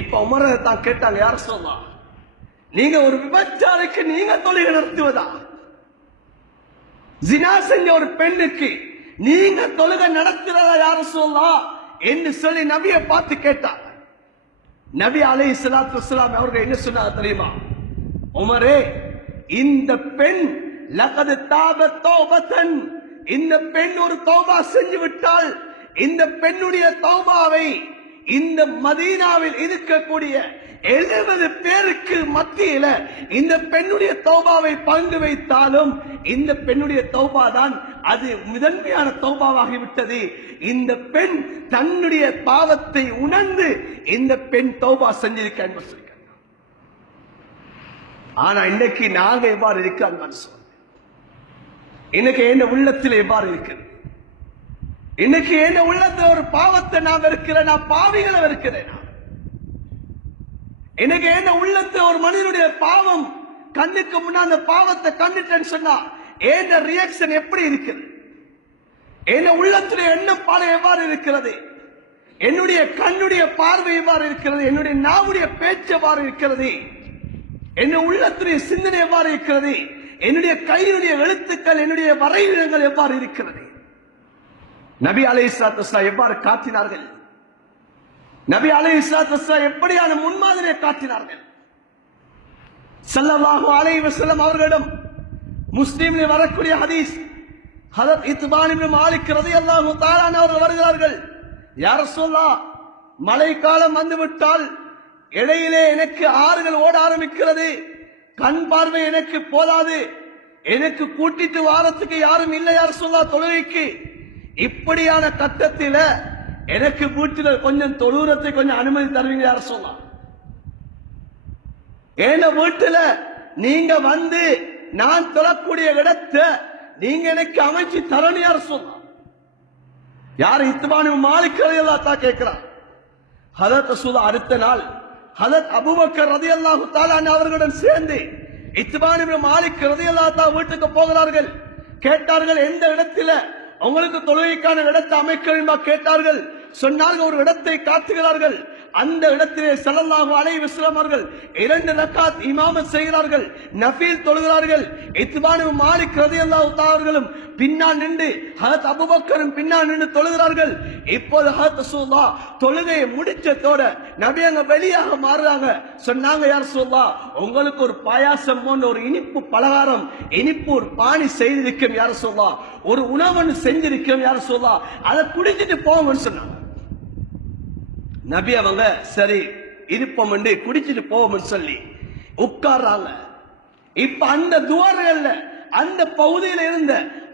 இப்ப உமர் தான் கேட்டாங்க, யார் சொல்லலாம், நீங்க ஒரு விபச்சாரிக்கு நீங்க தொழுகை நடத்துவதா? ஜினா செஞ்ச ஒரு பெண்ணுக்கு நீங்க தொழுகை நடத்துறதா யார் சொல்லலாம் என்று சொல்லி நபியை பார்த்து கேட்டாங்க. நபி அலைஹிஸ்ஸலாத்து வஸ்ஸலாம் அவர்கள் என்ன சொன்னாங்க தெரியுமா? உமரே, இந்த பெண் லகத் தாபத் தௌபத்தன், இந்த பெண் ஒரு தௌபா செஞ்சு விட்டால், இந்த பெண்ணுடைய தௌபாவை இந்த மதீனாவில் இருக்கக்கூடிய 70 பேருக்கு மத்தியில இந்த பெண்ணுடைய தௌபாவை பங்கு வைத்தாலும் இந்த பெண்ணுடைய தௌபா தான் அது முதன்மையான தௌபாவாகி விட்டது. இந்த பெண் தன்னுடைய பாவத்தை உணர்ந்து இந்த பெண் தௌபா செஞ்சிருக்க. ஆனா இன்னைக்கு நாங்க எவ்வாறு இருக்கிறாங்க? இன்னைக்கு என்ன உள்ளத்தில் எவ்வாறு இருக்கிறது? இன்னைக்கு என்ன உள்ளத்துல ஒரு பாவத்தை நான் வெறுக்கிறேன், நான் பாவிகளை வெறுக்கிறேன். இன்னைக்கு என்ன உள்ளத்துல ஒரு மனிதனுடைய பாவம் கண்ணுக்கு முன்னா அந்த பாவத்தை கண்டுட்டேன்னு சொன்னா என்ன ரியாக்ஷன் எப்படி இருக்குது? என்ன உள்ளத்துல எண்ணம் பாலை எவ்வாறு இருக்கிறது? என்னுடைய கண்ணுடைய பார்வை எவ்வாறு இருக்கிறது? என்னுடைய நாவுடைய பேச்சு எவ்வாறு இருக்கிறது? என்ன உள்ளத்துடைய சிந்தனை எவ்வாறு இருக்கிறது? என்னுடைய கையினுடைய எழுத்துக்கள், என்னுடைய வரைவிடங்கள் எவ்வாறு இருக்கிறது? நபி அலைஹிஸ்ஸலாத்து வஸ்ஸலாம் எவ்வாறு காட்டினார்கள்? நபி அலைஹிஸ்ஸலாத்து வஸ்ஸலாம் எப்படியான முன்மாதிரியை காட்டினார்கள்? ஸல்லல்லாஹு அலைஹி வஸல்லம் அவர்களிடம் முஸ்லிமில் வரக்கூடிய ஹதீஸ், ஹதரத் இத்பான் இப்னு மாலிக் ரலியல்லாஹு தஆலா அவர்கள் வருகிறார்கள். யா ரசூலல்லாஹ், மழைக்காலம் வந்துவிட்டால் இடையிலே எனக்கு ஆறுகள் ஓட ஆரம்பிக்கிறது, கண் பார்வை எனக்கு போதாது, எனக்கு கூட்டிட்டு வாரத்துக்கு யாரும் இல்லை யா ரசூலல்லாஹ் தொழுகைக்கு. இப்படியான கட்டத்தில் எனக்கு வீட்டுல கொஞ்சம் தொழுறத்தை கொஞ்சம் அனுமதி தருவீங்க யார சொல்லலாம். ஏன வீட்டுல நீங்க வந்து நான் தொழக்கூடிய இடத்தை நீங்க எனக்கு அமைச்சு தரணும் யார சொல்லலாம். யார் இத்பானு மாலிக் ரலியல்லாஹு தஆலா கேட்கிறார். ஹதரத் ரசூலுல்லாஹ் அடுத்த நாள் ஹதரத் அபூபக்கர் ரலியல்லாஹு தஆலா அவர்களுடன் சேர்ந்து இத்பானு மாலிக் ரலியல்லாஹு தஆலா வீட்டுக்கு போகிறார்கள். கேட்டார்கள், எந்த இடத்துல உங்களுக்கு தொழுகைக்கான இடத்தை அமைக்க வேண்டுமா கேட்டார்கள். சொன்னார்கள், ஒரு இடத்தை காட்டுகிறார்கள். அந்த இடத்திலே ஸல்லல்லாஹு அலைஹி வஸல்லம் அவர்கள் 2 ரக்காத் இமாமத் செய்கிறார்கள், நஃபீல் தொழுகிறார்கள். இத்பானு மாலிக் ரலியல்லாஹு தஆலா அவர்களும் பின்னால் நின்று ஹஜ்ரத் அபூபக்கரும் பின்னால் நின்று தொழுகிறார்கள். இப்போது ஹஜ்ரத் ரசூலுல்லாஹ் தொழுகையை முடிச்சதோட நபி அங்க வெளியாக மாறுறாங்க. சொன்னாங்க, யா ரசூலுல்லாஹ், உங்களுக்கு ஒரு பாயாசம் போன்ற ஒரு இனிப்பு பலகாரம், இனிப்பு ஒரு பானி செய்திருக்கேன் யா ரசூலுல்லாஹ், ஒரு உணவு செஞ்சிருக்கேன் யா ரசூலுல்லாஹ், அதை குடிச்சிட்டு போங்கன்னு சொன்னாங்க. நபி அவங்க சரி இருப்போம் என்று குடிச்சிட்டு போவோம் சொல்லி உட்கார்றாங்க. இப்ப அந்த துவாரங்கள்ல அந்த பகுதியில் இருந்த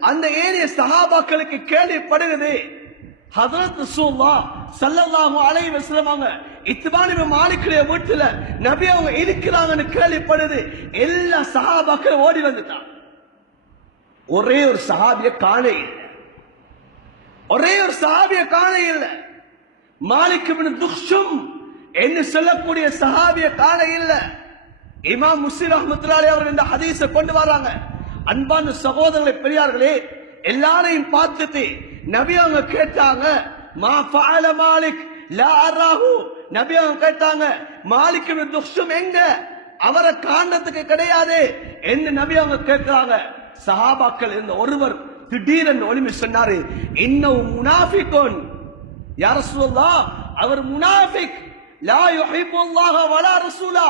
அந்த ஏரிய சஹாபாக்களுக்கு கேள்விப்படுகிறது, ஹஜ்ரத் ரசூலுல்லாஹ் ஸல்லல்லாஹு அலைஹி வஸல்லம் அவங்க இத்பான் இப்னு மாலிக்குடைய வீட்டுல நபி அவங்க இருக்கிறாங்கன்னு கேள்விப்படுது. எல்லா சஹாபாக்களும் ஓடி வந்துட்டாங்க. ஒரே ஒரு சஹாபிய காண இல்லை. ஒரே ஒரு சஹாபிய காண இல்லை. மாலிக் இப்னு துக்ஷும் என்று சொல்லக்கூடிய சஹாபிய காண இல்ல. இமாம் முஸ்லிம் ரஹ்மத்துல்லாஹி அலைஹி அவர்கள் இந்த ஹதீஸை கொண்டு வராங்க. அன்பான சகோதரர்களே, பெரியார்களே, எல்லாரையும் பார்த்துட்டு நபி அவங்க கேட்டாங்க, மா ஃபஅல மாலிக் லா அராஹு. நபி அவங்க கேட்டாங்க, மாலிக் இப்னு துக்ஷும் எங்க, அவரை காண்றதுக்கு கிடையாது என்று நபி அவங்க கேட்கிறாங்க. சஹாபாக்கள் இருந்த ஒருவர் திடீரென்று ஒளிமி சொன்னாரு, இன்னஹு முனாஃபிகுன். யா ரசூலுல்லாஹ், அவர் முனாஃபிக், லா யுஹிப்புல்லாஹ வலா ரசூலா.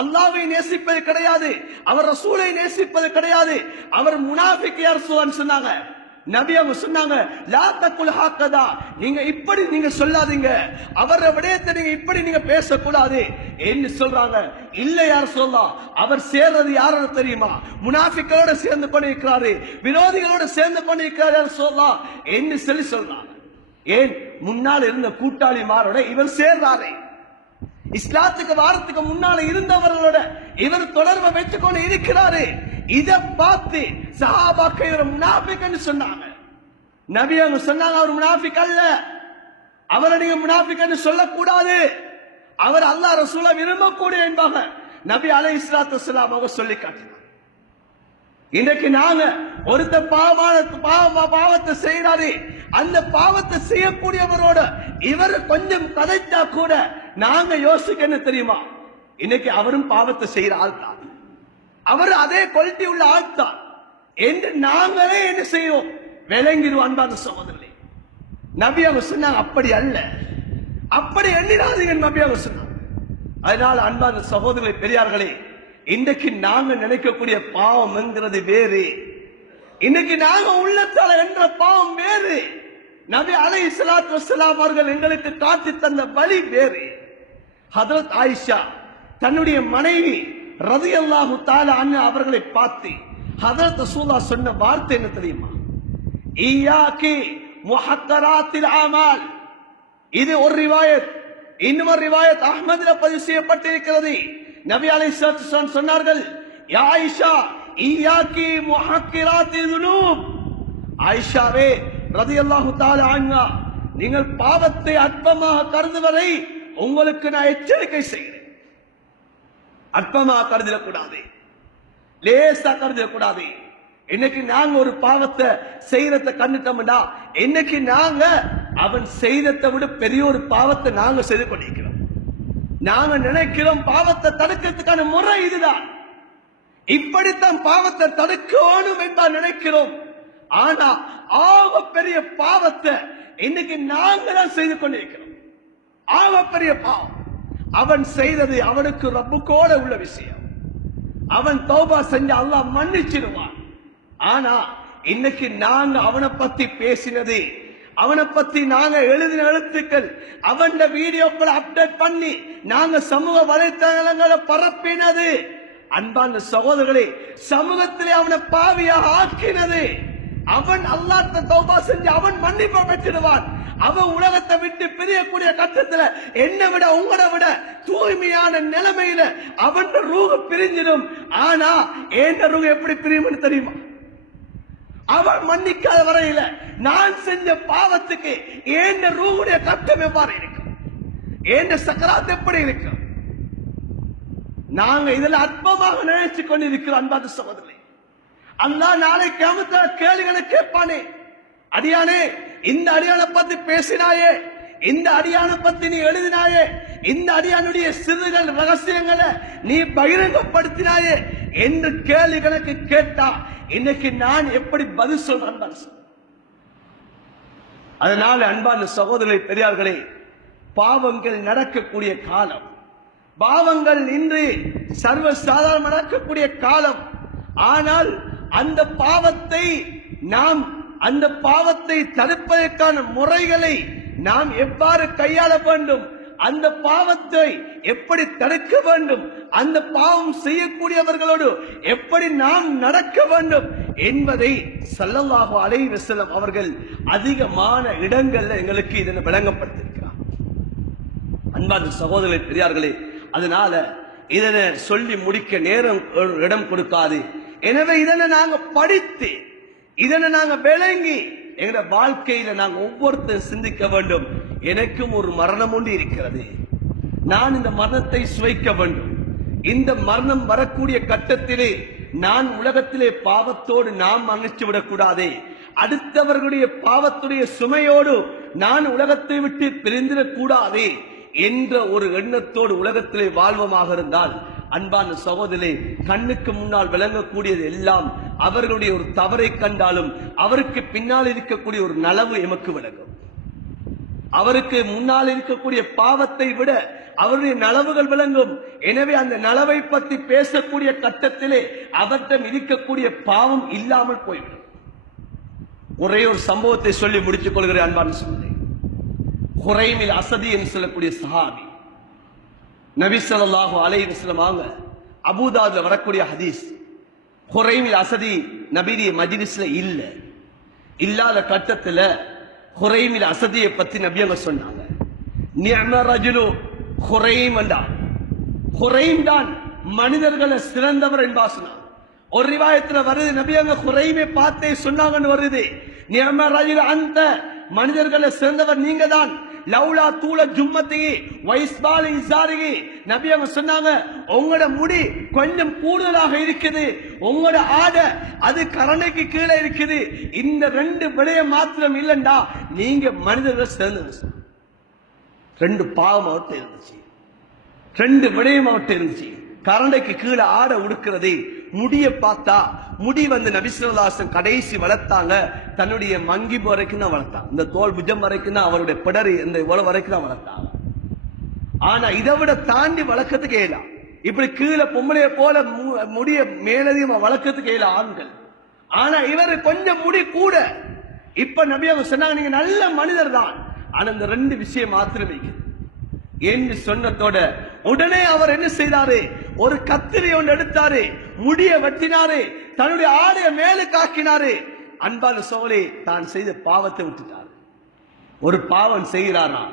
அல்லாஹ்வை நேசிப்பது கிடையாது, அவர் ரசூலை நேசிப்பது கிடையாது, அவர் முனாஃபிக் யா ரசூலுல்லாஹ் சொன்னாங்க. நபி அவங்க சொன்னாங்க, லா தக்குல் ஹக்கதா, நீங்க இப்படி நீங்க சொல்லாதீங்க, அவரை விடயத்தை நீங்க இப்படி நீங்க பேசக்கூடாது என்று சொல்றாங்க. இல்ல யா ரசூலுல்லாஹ், அவர் சேர்றது யாரோட தெரியுமா, முனாஃபிக்களோட சேர்ந்து கொண்டிருக்கிறாரு, விரோதிகளோட சேர்ந்து கொண்டிருக்கிறார் யா ரசூலுல்லாஹ் என்று சொல்றாங்க. ஏன், முன்னால் இருந்த கூட்டாளிமாரோட இவர் சேர்றாரே, இஸ்லாத்துக்கு வாரத்துக்கு முன்னால இருந்தவர்களோட இவர் தொடர்பை வச்சுக்கொண்டு இருக்கிறாரு. இதை பார்த்து சஹாபாக்கள் இவர் முனாஃபிக்னு சொன்னாங்க. நபி அவங்க சொன்னாங்க, அவர் முனாஃபிக் அல்ல, அவரை நீங்க முனாஃபிக்னு சொல்லக்கூடாது, அவர் அல்லாஹ் ரசூலை விரும்பக்கூடிய என்பாங்க நபி அலைஹிஸ்ஸலாத்து வஸ்ஸலாம் அவங்க சொல்லி காட்டினார். இன்றைக்கு நாங்க ஒருத்த பாவத்தை செய்யறாரு, அந்த பாவத்தை செய்யக்கூடியவரோட இவர் கொஞ்சம் கதைச்சா கூட நாங்க யோசிக்க என்ன தெரியுமா, இன்னைக்கு அவரும் பாவத்தை செய்யற ஆள் தான், அவர் அதே குவாலிட்டி உள்ள ஆள் தான் என்று நாங்களே என்ன செய்வோம், விளங்கிடுவோம். அன்பான சகோதரர்களே, நபி அவங்க சொன்னாங்க, அப்படி அல்ல, அப்படி எண்ணிடாதீங்க நபி அவங்க சொன்னாங்க. அதனால அன்பான சகோதரர்களே, பெரியார்களே, இன்றைக்கு நாங்க நினைக்கக்கூடிய பாவம் என்கிறது வேறு, இன்னைக்கு நாங்க உள்ளத்தால என்ற பாவம் வேறு. நபி அலைஹிஸ்ஸலாத்து வஸ்ஸலாம் அவர்கள் எங்களுக்கு காட்டி தந்த வழி வேறு. ஹஜ்ரத் ஆயிஷா தன்னுடைய மனைவி ரலியல்லாஹு தஆலா அன்ஹா அவர்களை பார்த்து ஹஜ்ரத் ரசூலுல்லாஹ் சொன்ன வார்த்தை என்ன தெரியுமா, இய்யாகி முஹக்கராத்தில் அமால். இது ஒரு ரிவாயத். இன்னொரு ரிவாயத் அஹ்மதுல பதிவு செய்யப்பட்டிருக்கிறது. நபி அலைஹிஸ்ஸலாத்து வஸ்ஸலாம் சொன்னார்கள், யா ஆயிஷா இய்யாகி முஹக்கிராத்தில் துனூப். ஆயிஷாவே ரலியல்லாஹு தஆலா அன்ஹா, நீங்கள் பாவத்தை அற்பமாக கருதுவதை உங்களுக்கு நான் எச்சரிக்கை செய்கிறேன். அற்பமாக கருதிடக்கூடாது, லேசா கருதிடக்கூடாது. இன்னைக்கு நாங்க ஒரு பாவத்தை செய்யறத கண்டுட்டோம்டா, இன்னைக்கு நாங்க அவன் செய்ததை விட பெரிய ஒரு பாவத்தை நாங்க செய்து கொண்டிருக்கிறோம். நாங்க நினைக்கிறோம் பாவத்தை தடுக்கிறதுக்கான முறை இதுதான், இப்படித்தான் பாவத்தை தடுக்கணும் என்றால் நினைக்கிறோம். ஆனா ஆக பெரிய பாவத்தை இன்னைக்கு நாங்க தான் செய்து கொண்டிருக்கிறோம். ஆக பெரிய பாவம் அவன் செய்தது அவனுக்கு ரப்புக்கோட உள்ள விஷயம். அவன் தௌபா செஞ்ச அல்லாஹ் மன்னிச்சிடுவான். ஆனா இன்னைக்கு நாங்க அவனை பத்தி பேசினது, அவனை பத்தி நாங்க எழுதின எழுத்துக்கள், அவன் வீடியோக்களை அப்டேட் பண்ணி நாங்க சமூக வலைத்தளங்களை பரப்பினது, அன்பான சகோதரர்களே, சமூகத்திலே அவனை பாவியாக ஆக்கினது. அவன் அல்லாஹ்ட்ட தௌபா செஞ்சு அவன் மன்னிப்பை பெற்றிடுவான். அவ உலகத்தை விட்டு பிரியக்கூடிய கட்டத்துல என்னை விட உங்களை விட தூய்மையான நிலைமையில அவன் ரூஹ பிரிஞ்சிடும். ஆனா என் ரூஹ எப்படி பிரியும்னு தெரியுமா? அவள் மன்னிக்காத வரையில நான் செஞ்ச பாவத்துக்கு என் ரூஹுடைய கட்டம் எவ்வாறு இருக்கும், என் சக்கராத் எப்படி இருக்கும்? நாங்க இதுல அற்பமாக நினைச்சு கொண்டிருக்கிறோம். அன்பான சகோதரர்களே, அல்லாஹ் நாளை கியாமத்துல கேள்விகளை கேட்பானே, அடியானே இந்த அடியானை பத்தி பேசினாயே, இந்த அடியானை பத்தி நீ எழுதினாயே, இந்த அடியானுடைய சிறுகள் ரகசியங்களை நீ பகிரங்கப்படுத்தினாயே என்று கேள்விகளுக்கு கேட்டா இன்னைக்கு நான் எப்படி பதில் சொல்றேன்? அதனால அன்பான சகோதரர்களே, பெரியார்களே, பாவங்கள் நடக்கக்கூடிய காலம், பாவங்கள் இன்று சர்வசாதாரண நடக்கக்கூடிய காலம். ஆனால் அந்த பாவத்தை தடுப்பதற்கான முறைகளை நாம் எவ்வாறு கையாள வேண்டும், அந்த பாவத்தை எப்படி தடுக்க வேண்டும், அந்த பாவம் செய்யக்கூடியவர்களோடு எப்படி நாம் நடக்க வேண்டும் என்பதை ஸல்லல்லாஹு அலைஹி வஸல்லம் அவர்கள் அதிகமான இடங்கள்ல எங்களுக்கு இதனை விளங்கப்படுத்தியிருக்கிறார். அன்பான சகோதரர்களே, பெரியார்களே, அதனால இதனை சொல்லி முடிக்க நேரம் இடம் கொடுக்காது. எனவே இதனை நாங்க படித்து, இதனை நாங்க விளங்கி எங்க வாழ்க்கையில நாங்க ஒவ்வொருத்தரும் சிந்திக்க வேண்டும். எனக்கும் ஒரு மரணம் ஒன்று இருக்கிறது, நான் இந்த மரணத்தை சுவைக்க வேண்டும். இந்த மரணம் வரக்கூடிய கட்டத்திலே நான் உலகத்திலே பாவத்தோடு நாம் மன்னிச்சு விடக்கூடாதே, அடுத்தவர்களுடைய பாவத்துடைய சுமையோடு நான் உலகத்தை விட்டு பிரிந்திடக் கூடாதே என்ற ஒரு எண்ணத்தோடு உலகத்திலே வாழ்வமாக இருந்தால், அன்பான சகோதரே, கண்ணுக்கு முன்னால் விளங்கக்கூடியது எல்லாம் அவர்களுடைய ஒரு தவறை கண்டாலும் அவருக்கு பின்னால் இருக்கக்கூடிய ஒரு நலவு எமக்கு விளங்கும். அவருக்கு முன்னால் இருக்கக்கூடிய பாவத்தை விட அவருடைய நலவுகள் விளங்கும். எனவே அந்த நலவை பற்றி பேசக்கூடிய கட்டத்திலே அவரிடம் இருக்கக்கூடிய பாவம் இல்லாமல் போய்விடும். ஒரே ஒரு சம்பவத்தை சொல்லி முடித்துக் கொள்கிறேன். அன்பான சகோதரே, ஹுரைமில் அசதி என்று சொல்லக்கூடிய சஹாபி, நபி ஸல்லல்லாஹு அலைஹி வஸல்லம் அவங்க அபூதாவுல வரக்கூடிய ஹதீஸ், ஹுரைமில் அசதி நபியுடைய மஜ்லிஸ்ல இல்லாத கட்டத்துல ஹுரைமில் அசதியை பத்தி நபி அவங்க சொன்னாங்க. நிஅம ரஜுலு ஹுரைம் என்றான். ஹுரைம் தான் மனிதர்களை சிறந்தவர் என்பா சொன்னாங்க. ஒரு ரிவாயத்துல வருது, நபி அவங்க ஹுரைமை பார்த்தே சொன்னாங்கன்னு வருது. நிஅம ரஜுலு அந்த மனிதர்களை சிறந்தவர் நீங்க தான். லவ்லா தூள ஜும்மத்தி வைஸ்பாலி இசாரிகி, நபி அவங்க சொன்னாங்க, உங்களோட முடி கொஞ்சம் கூடுதலாக இருக்குது, உங்களோட ஆடை அது கரணைக்கு கீழே இருக்குது, இந்த ரெண்டு விடயம் மாத்திரம் இல்லண்டா நீங்க மனிதர்கள் சிறந்தது. ரெண்டு பாவம் அவர்கிட்ட இருந்துச்சு, ரெண்டு விடயம் அவர்கிட்ட இருந்துச்சு. கரண்டைக்கு கீழே ஆடை உடுக்கிறது, முடிய பார்த்தா முடி நபி ஸல்லல்லாஹு அலைஹி வஸல்லம் கடைசி வளர்த்தாங்க, தன்னுடைய மங்கி வரைக்கும் தான் வளர்த்தாங்க, இந்த தோல் புஜம் வரைக்கும் தான், அவருடைய பிடரி இந்த இவ்வளவு வரைக்கும் தான் வளர்த்தாங்க. ஆனா இதை விட தாண்டி வளர்க்கறதுக்கு இயலாம். இப்படி கீழே பொம்பளைய போல முடிய மேலதிகமா வளர்க்கறதுக்கு இயலாம் ஆண்கள். ஆனா இவர் கொஞ்சம் முடி கூட. இப்ப நபி அவங்க சொன்னாங்க, நீங்க நல்ல மனிதர் தான், ஆனா இந்த ரெண்டு விஷயம் மாத்திரமே என்று சொன்னதோட உடனே அவர் என்ன செய்தாரு, ஒரு கத்திரி ஒன்று எடுத்தாரு, முடிய வெட்டினாரு, தன்னுடைய ஆடைய மேல காக்கினாரு. அன்பான சோழே, தான் செய்த பாவத்தை விட்டுட்டாரு. ஒரு பாவம் செய்கிறாரா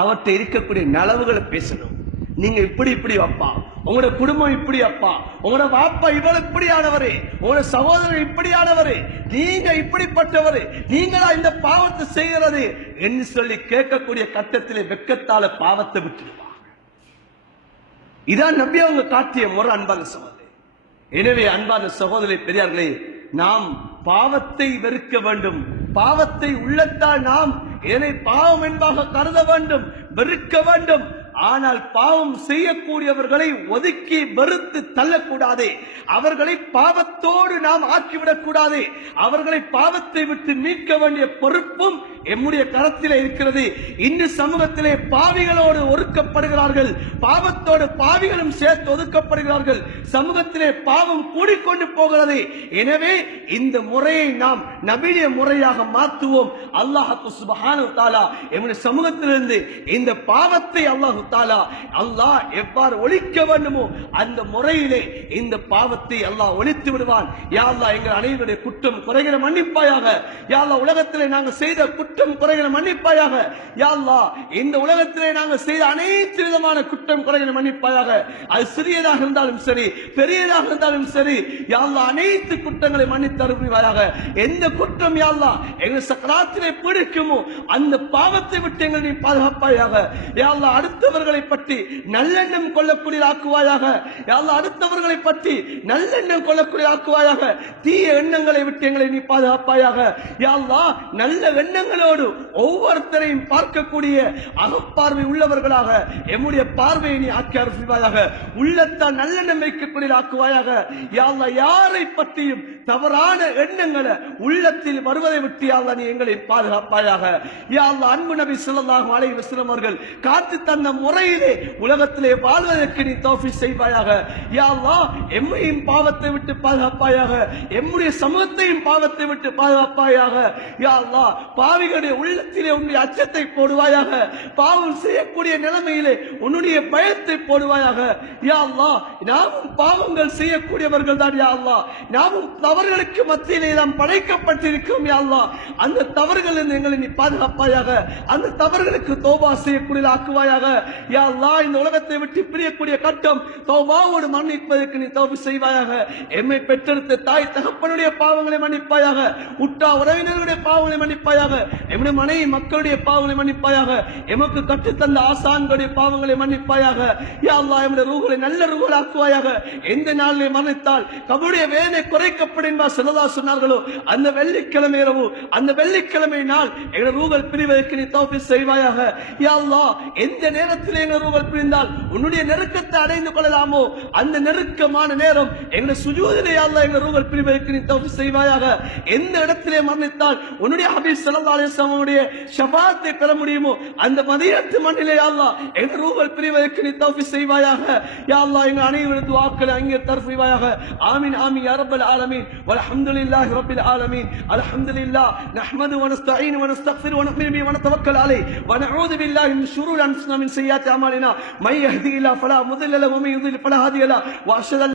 அவர்கிட்ட இருக்கக்கூடிய நலவுகளை பேசணும். நீங்க இப்படி அப்பா, உங்களோட குடும்பம் இப்படி அப்பா, உங்களோட வாப்பா இவ்வளவு இப்படியானவரு, உங்களோட சகோதரர் இப்படியானவரு, நீங்க இப்படிப்பட்டவரு, நீங்களா இந்த பாவத்தை செய்கிறது என்று சொல்லி கேட்கக்கூடிய கட்டத்திலே வெக்கத்தால பாவத்தை விட்டுடுவாங்க. இதான் நபி அவங்க காட்டிய முறை. அன்பான சகோதரே, எனவே அன்பான சகோதரி பெரியார்களே, நாம் பாவத்தை வெறுக்க வேண்டும். பாவத்தை உள்ளத்தால் நாம் இதனை பாவம் என்பதாக கருத வேண்டும், வெறுக்க வேண்டும். ஆனால் பாவம் செய்யக்கூடியவர்களை ஒதுக்கி வெறுத்து தள்ளக்கூடாது. அவர்களை பாவத்தோடு நாம் ஆக்கிவிடக் கூடாது. அவர்களை பாவத்தை விட்டு மீட்க வேண்டிய பொறுப்பும் எம்முடைய கரத்திலே இருக்கிறது. இன்று சமூகத்திலே பாவிகளோடு ஒதுக்கப்படுகிறார்கள், பாவத்தோடு பாவிகளும் சேர்த்து ஒதுக்கப்படுகிறார்கள். சமூகத்திலே பாவம் கூடிக்கொண்டு போகிறது. எனவே இந்த முறையை நாம் நபிய முறையாக மாற்றுவோம். அல்லாஹ் சுப்ஹானஹு வ தஆலா எம்முடைய சமூகத்திலிருந்து இந்த பாவத்தை அல்லாஹ் தஆலா அல்லாஹ் எவ்வாறு ஒழிக்க வேண்டுமோ அந்த முறையிலே இந்த பாவத்தை அல்லாஹ் ஒழித்து விடுவான். யா அல்லாஹ் எங்கள் அனைவருடைய குற்றம் குறைகளை மன்னிப்பாயாக. யா அல்லாஹ் உலகத்திலே நாங்கள் செய்த குற்றம் குறைகளை மன்னிப்பாயாக. யா அல்லாஹ் இந்த உலகத்திலே நாங்கள் செய்த அனைத்து விதமான குற்றம் குறைகளை மன்னிப்பாயாக. அது சிறியதாக இருந்தாலும் சரி பெரியதாக இருந்தாலும் சரி யா அல்லாஹ் அனைத்து குற்றங்களை மன்னித்து அருள்வாயாக. எந்த குற்றம் யா அல்லாஹ் எங்கள் சக்கராத்திலே பிடிக்குமோ அந்த பாவத்தை விட்டு எங்களை நீ பாதுகாப்பாயாக. யா அல்லாஹ் அடுத்தவர்களை பற்றி நல்லெண்ணம் கொள்ளக்கூடிய ஆக்குவாயாக. யா அல்லாஹ் அடுத்தவர்களை பற்றி நல்லெண்ணம் கொள்ளக்கூடிய ஆக்குவாயாக. தீய எண்ணங்களை விட்டு எங்களை நீ பாதுகாப்பாயாக. யா அல்லாஹ் நல்ல எண்ணங்களோடு ஒவ்வொருத்தரையும் பார்க்கக்கூடிய அகப்பார்வை உள்ளவர்களாக எம்முடைய பார்வையை நீ ஆக்கி அருள்வாயாக. உள்ளத்தால் நல்லெண்ணம் வைக்கக்கூடிய ஆக்குவாயாக. யா அல்லாஹ் யாரை பற்றியும் தவறான எண்ணங்களை உள்ளத்தில் வருவதை விட்டு யா அல்லாஹ் நீ எங்களை பாதுகாப்பாயாக. யா அல்லாஹ் அன்பு நபி ஸல்லல்லாஹு அலைஹி வஸல்லம் அவர்கள் காத்து தந்த முறையிலே உலகத்திலே வாழ்வதற்கு நீ தௌஃபீக் செய்வாயாக. யா அல்லாஹ் எம்மையும் பாவத்தை விட்டு பாதுகாப்பாயாக. எம்முடைய சமூகத்தையும் பாவத்தை விட்டு பாதுகாப்பாயாக. யா அல்லாஹ் பாவிகளுடைய உள்ளத்திலே உன்னுடைய அச்சத்தை போடுவாயாக. பாவம் செய்யக்கூடிய நிலைமையிலே உன்னுடைய பயத்தை போடுவாயாக. யா அல்லாஹ் நாமும் பாவங்கள் செய்யக்கூடியவர்கள் தான். யா அல்லாஹ் நாமும் தவறுகளுக்கு மத்தியிலே நாம் படைக்கப்பட்டிருக்கிறோம். யா அல்லாஹ் அந்த தவறுகளில் எங்களை நீ பாதுகாப்பாயாக. அந்த தவறுகளுக்கு தௌபா செய்யக்கூடிய ஆக்குவாயாக. யா அல்லாஹ் இந்த உலகத்தை விட்டு பிரியக்கூடிய கட்டம் தௌபாவோடு மன்னிப்பதற்கு நீ தௌபா செய்வாயாக. எம்மை பெற்றெடுத்த தாய் தகப்பனுடைய பாவங்களை மன்னிப்பாயாக. உற்றா உறவினர்களுடைய பாவங்களை மன்னிப்பாயாக. எம்முடைய மனைவி மக்களுடைய பாவங்களை மன்னிப்பாயாக. எமக்கு கற்றுத்தந்த ஆசான்களுடைய பாவங்களை மன்னிப்பாயாக. யா அல்லாஹ் எம்முடைய ரூஹ்களை நல்ல ரூஹ்கள் ஆக்குவாயாக. எந்த நாளிலே மரணித்தால் கபருடைய வேதனை குறைக்கப்படும் என்பா ஸல்லல்லாஹு சொன்னார்களோ அந்த வெள்ளிக்கிழமை இரவு அந்த வெள்ளிக்கிழமை நாள் எங்கள் ரூஹ்கள் பிரிவதற்கு நீ தௌஃபீக் செய்வாயாக. யா அல்லாஹ் எந்த நேரத்தில் எங்கள் ரூஹ்கள் பிரிந்தால் உன்னுடைய நெருக்கத்தை அடைந்து கொள்ளலாமோ அந்த நெருக்கமான நேரம் எங்கள் சுஜூதிலே யா அல்லாஹ் எங்கள் ரூஹ்கள் பிரிவதற்கு நீ தௌஃபீக் செய்வாயாக. எந்த இடத்திலே மரணித்தால் உன்னுடைய ஹபீப் ஸல்லல்லாஹு அலைஹி வஸல்லம் உடைய ஷஃபாஅத்தை பெற முடியுமோ அந்த மதீனத்து மண்ணிலே யா அல்லாஹ் எங்கள் ரூஹ்கள் பிரிவதற்கு நீ தௌஃபீக் செய்வாயாக. யா அல்லாஹ் எங்கள் அனைவரது துஆக்களை அங்கே தர்ஃபீவாயாக. ஆமீன் ஆமீன் யா ரப்பல் ஆலமீன் வல்ஹம்துலில்லாஹி ரப்பில் ஆலமீன். அல்ஹம்துலில்லாஹ் நஹ்மது வ நஸ்தஈனு வ நஸ்தக்ஃபிரு வ நு'மினு பிஹி வ நதவக்கல் அலைஹி வ நஊது பில்லாஹி மின் ஷுரூரி அன்ஃபுஸினா மின் ஸய்யிஆத்தி அமாலினா மை யஹ்திஹில்லாஹு ஃபலா முضل லஹு வ மை யுضلل ஃபலா ஹாதிய லஹு வ அஷ்ஹது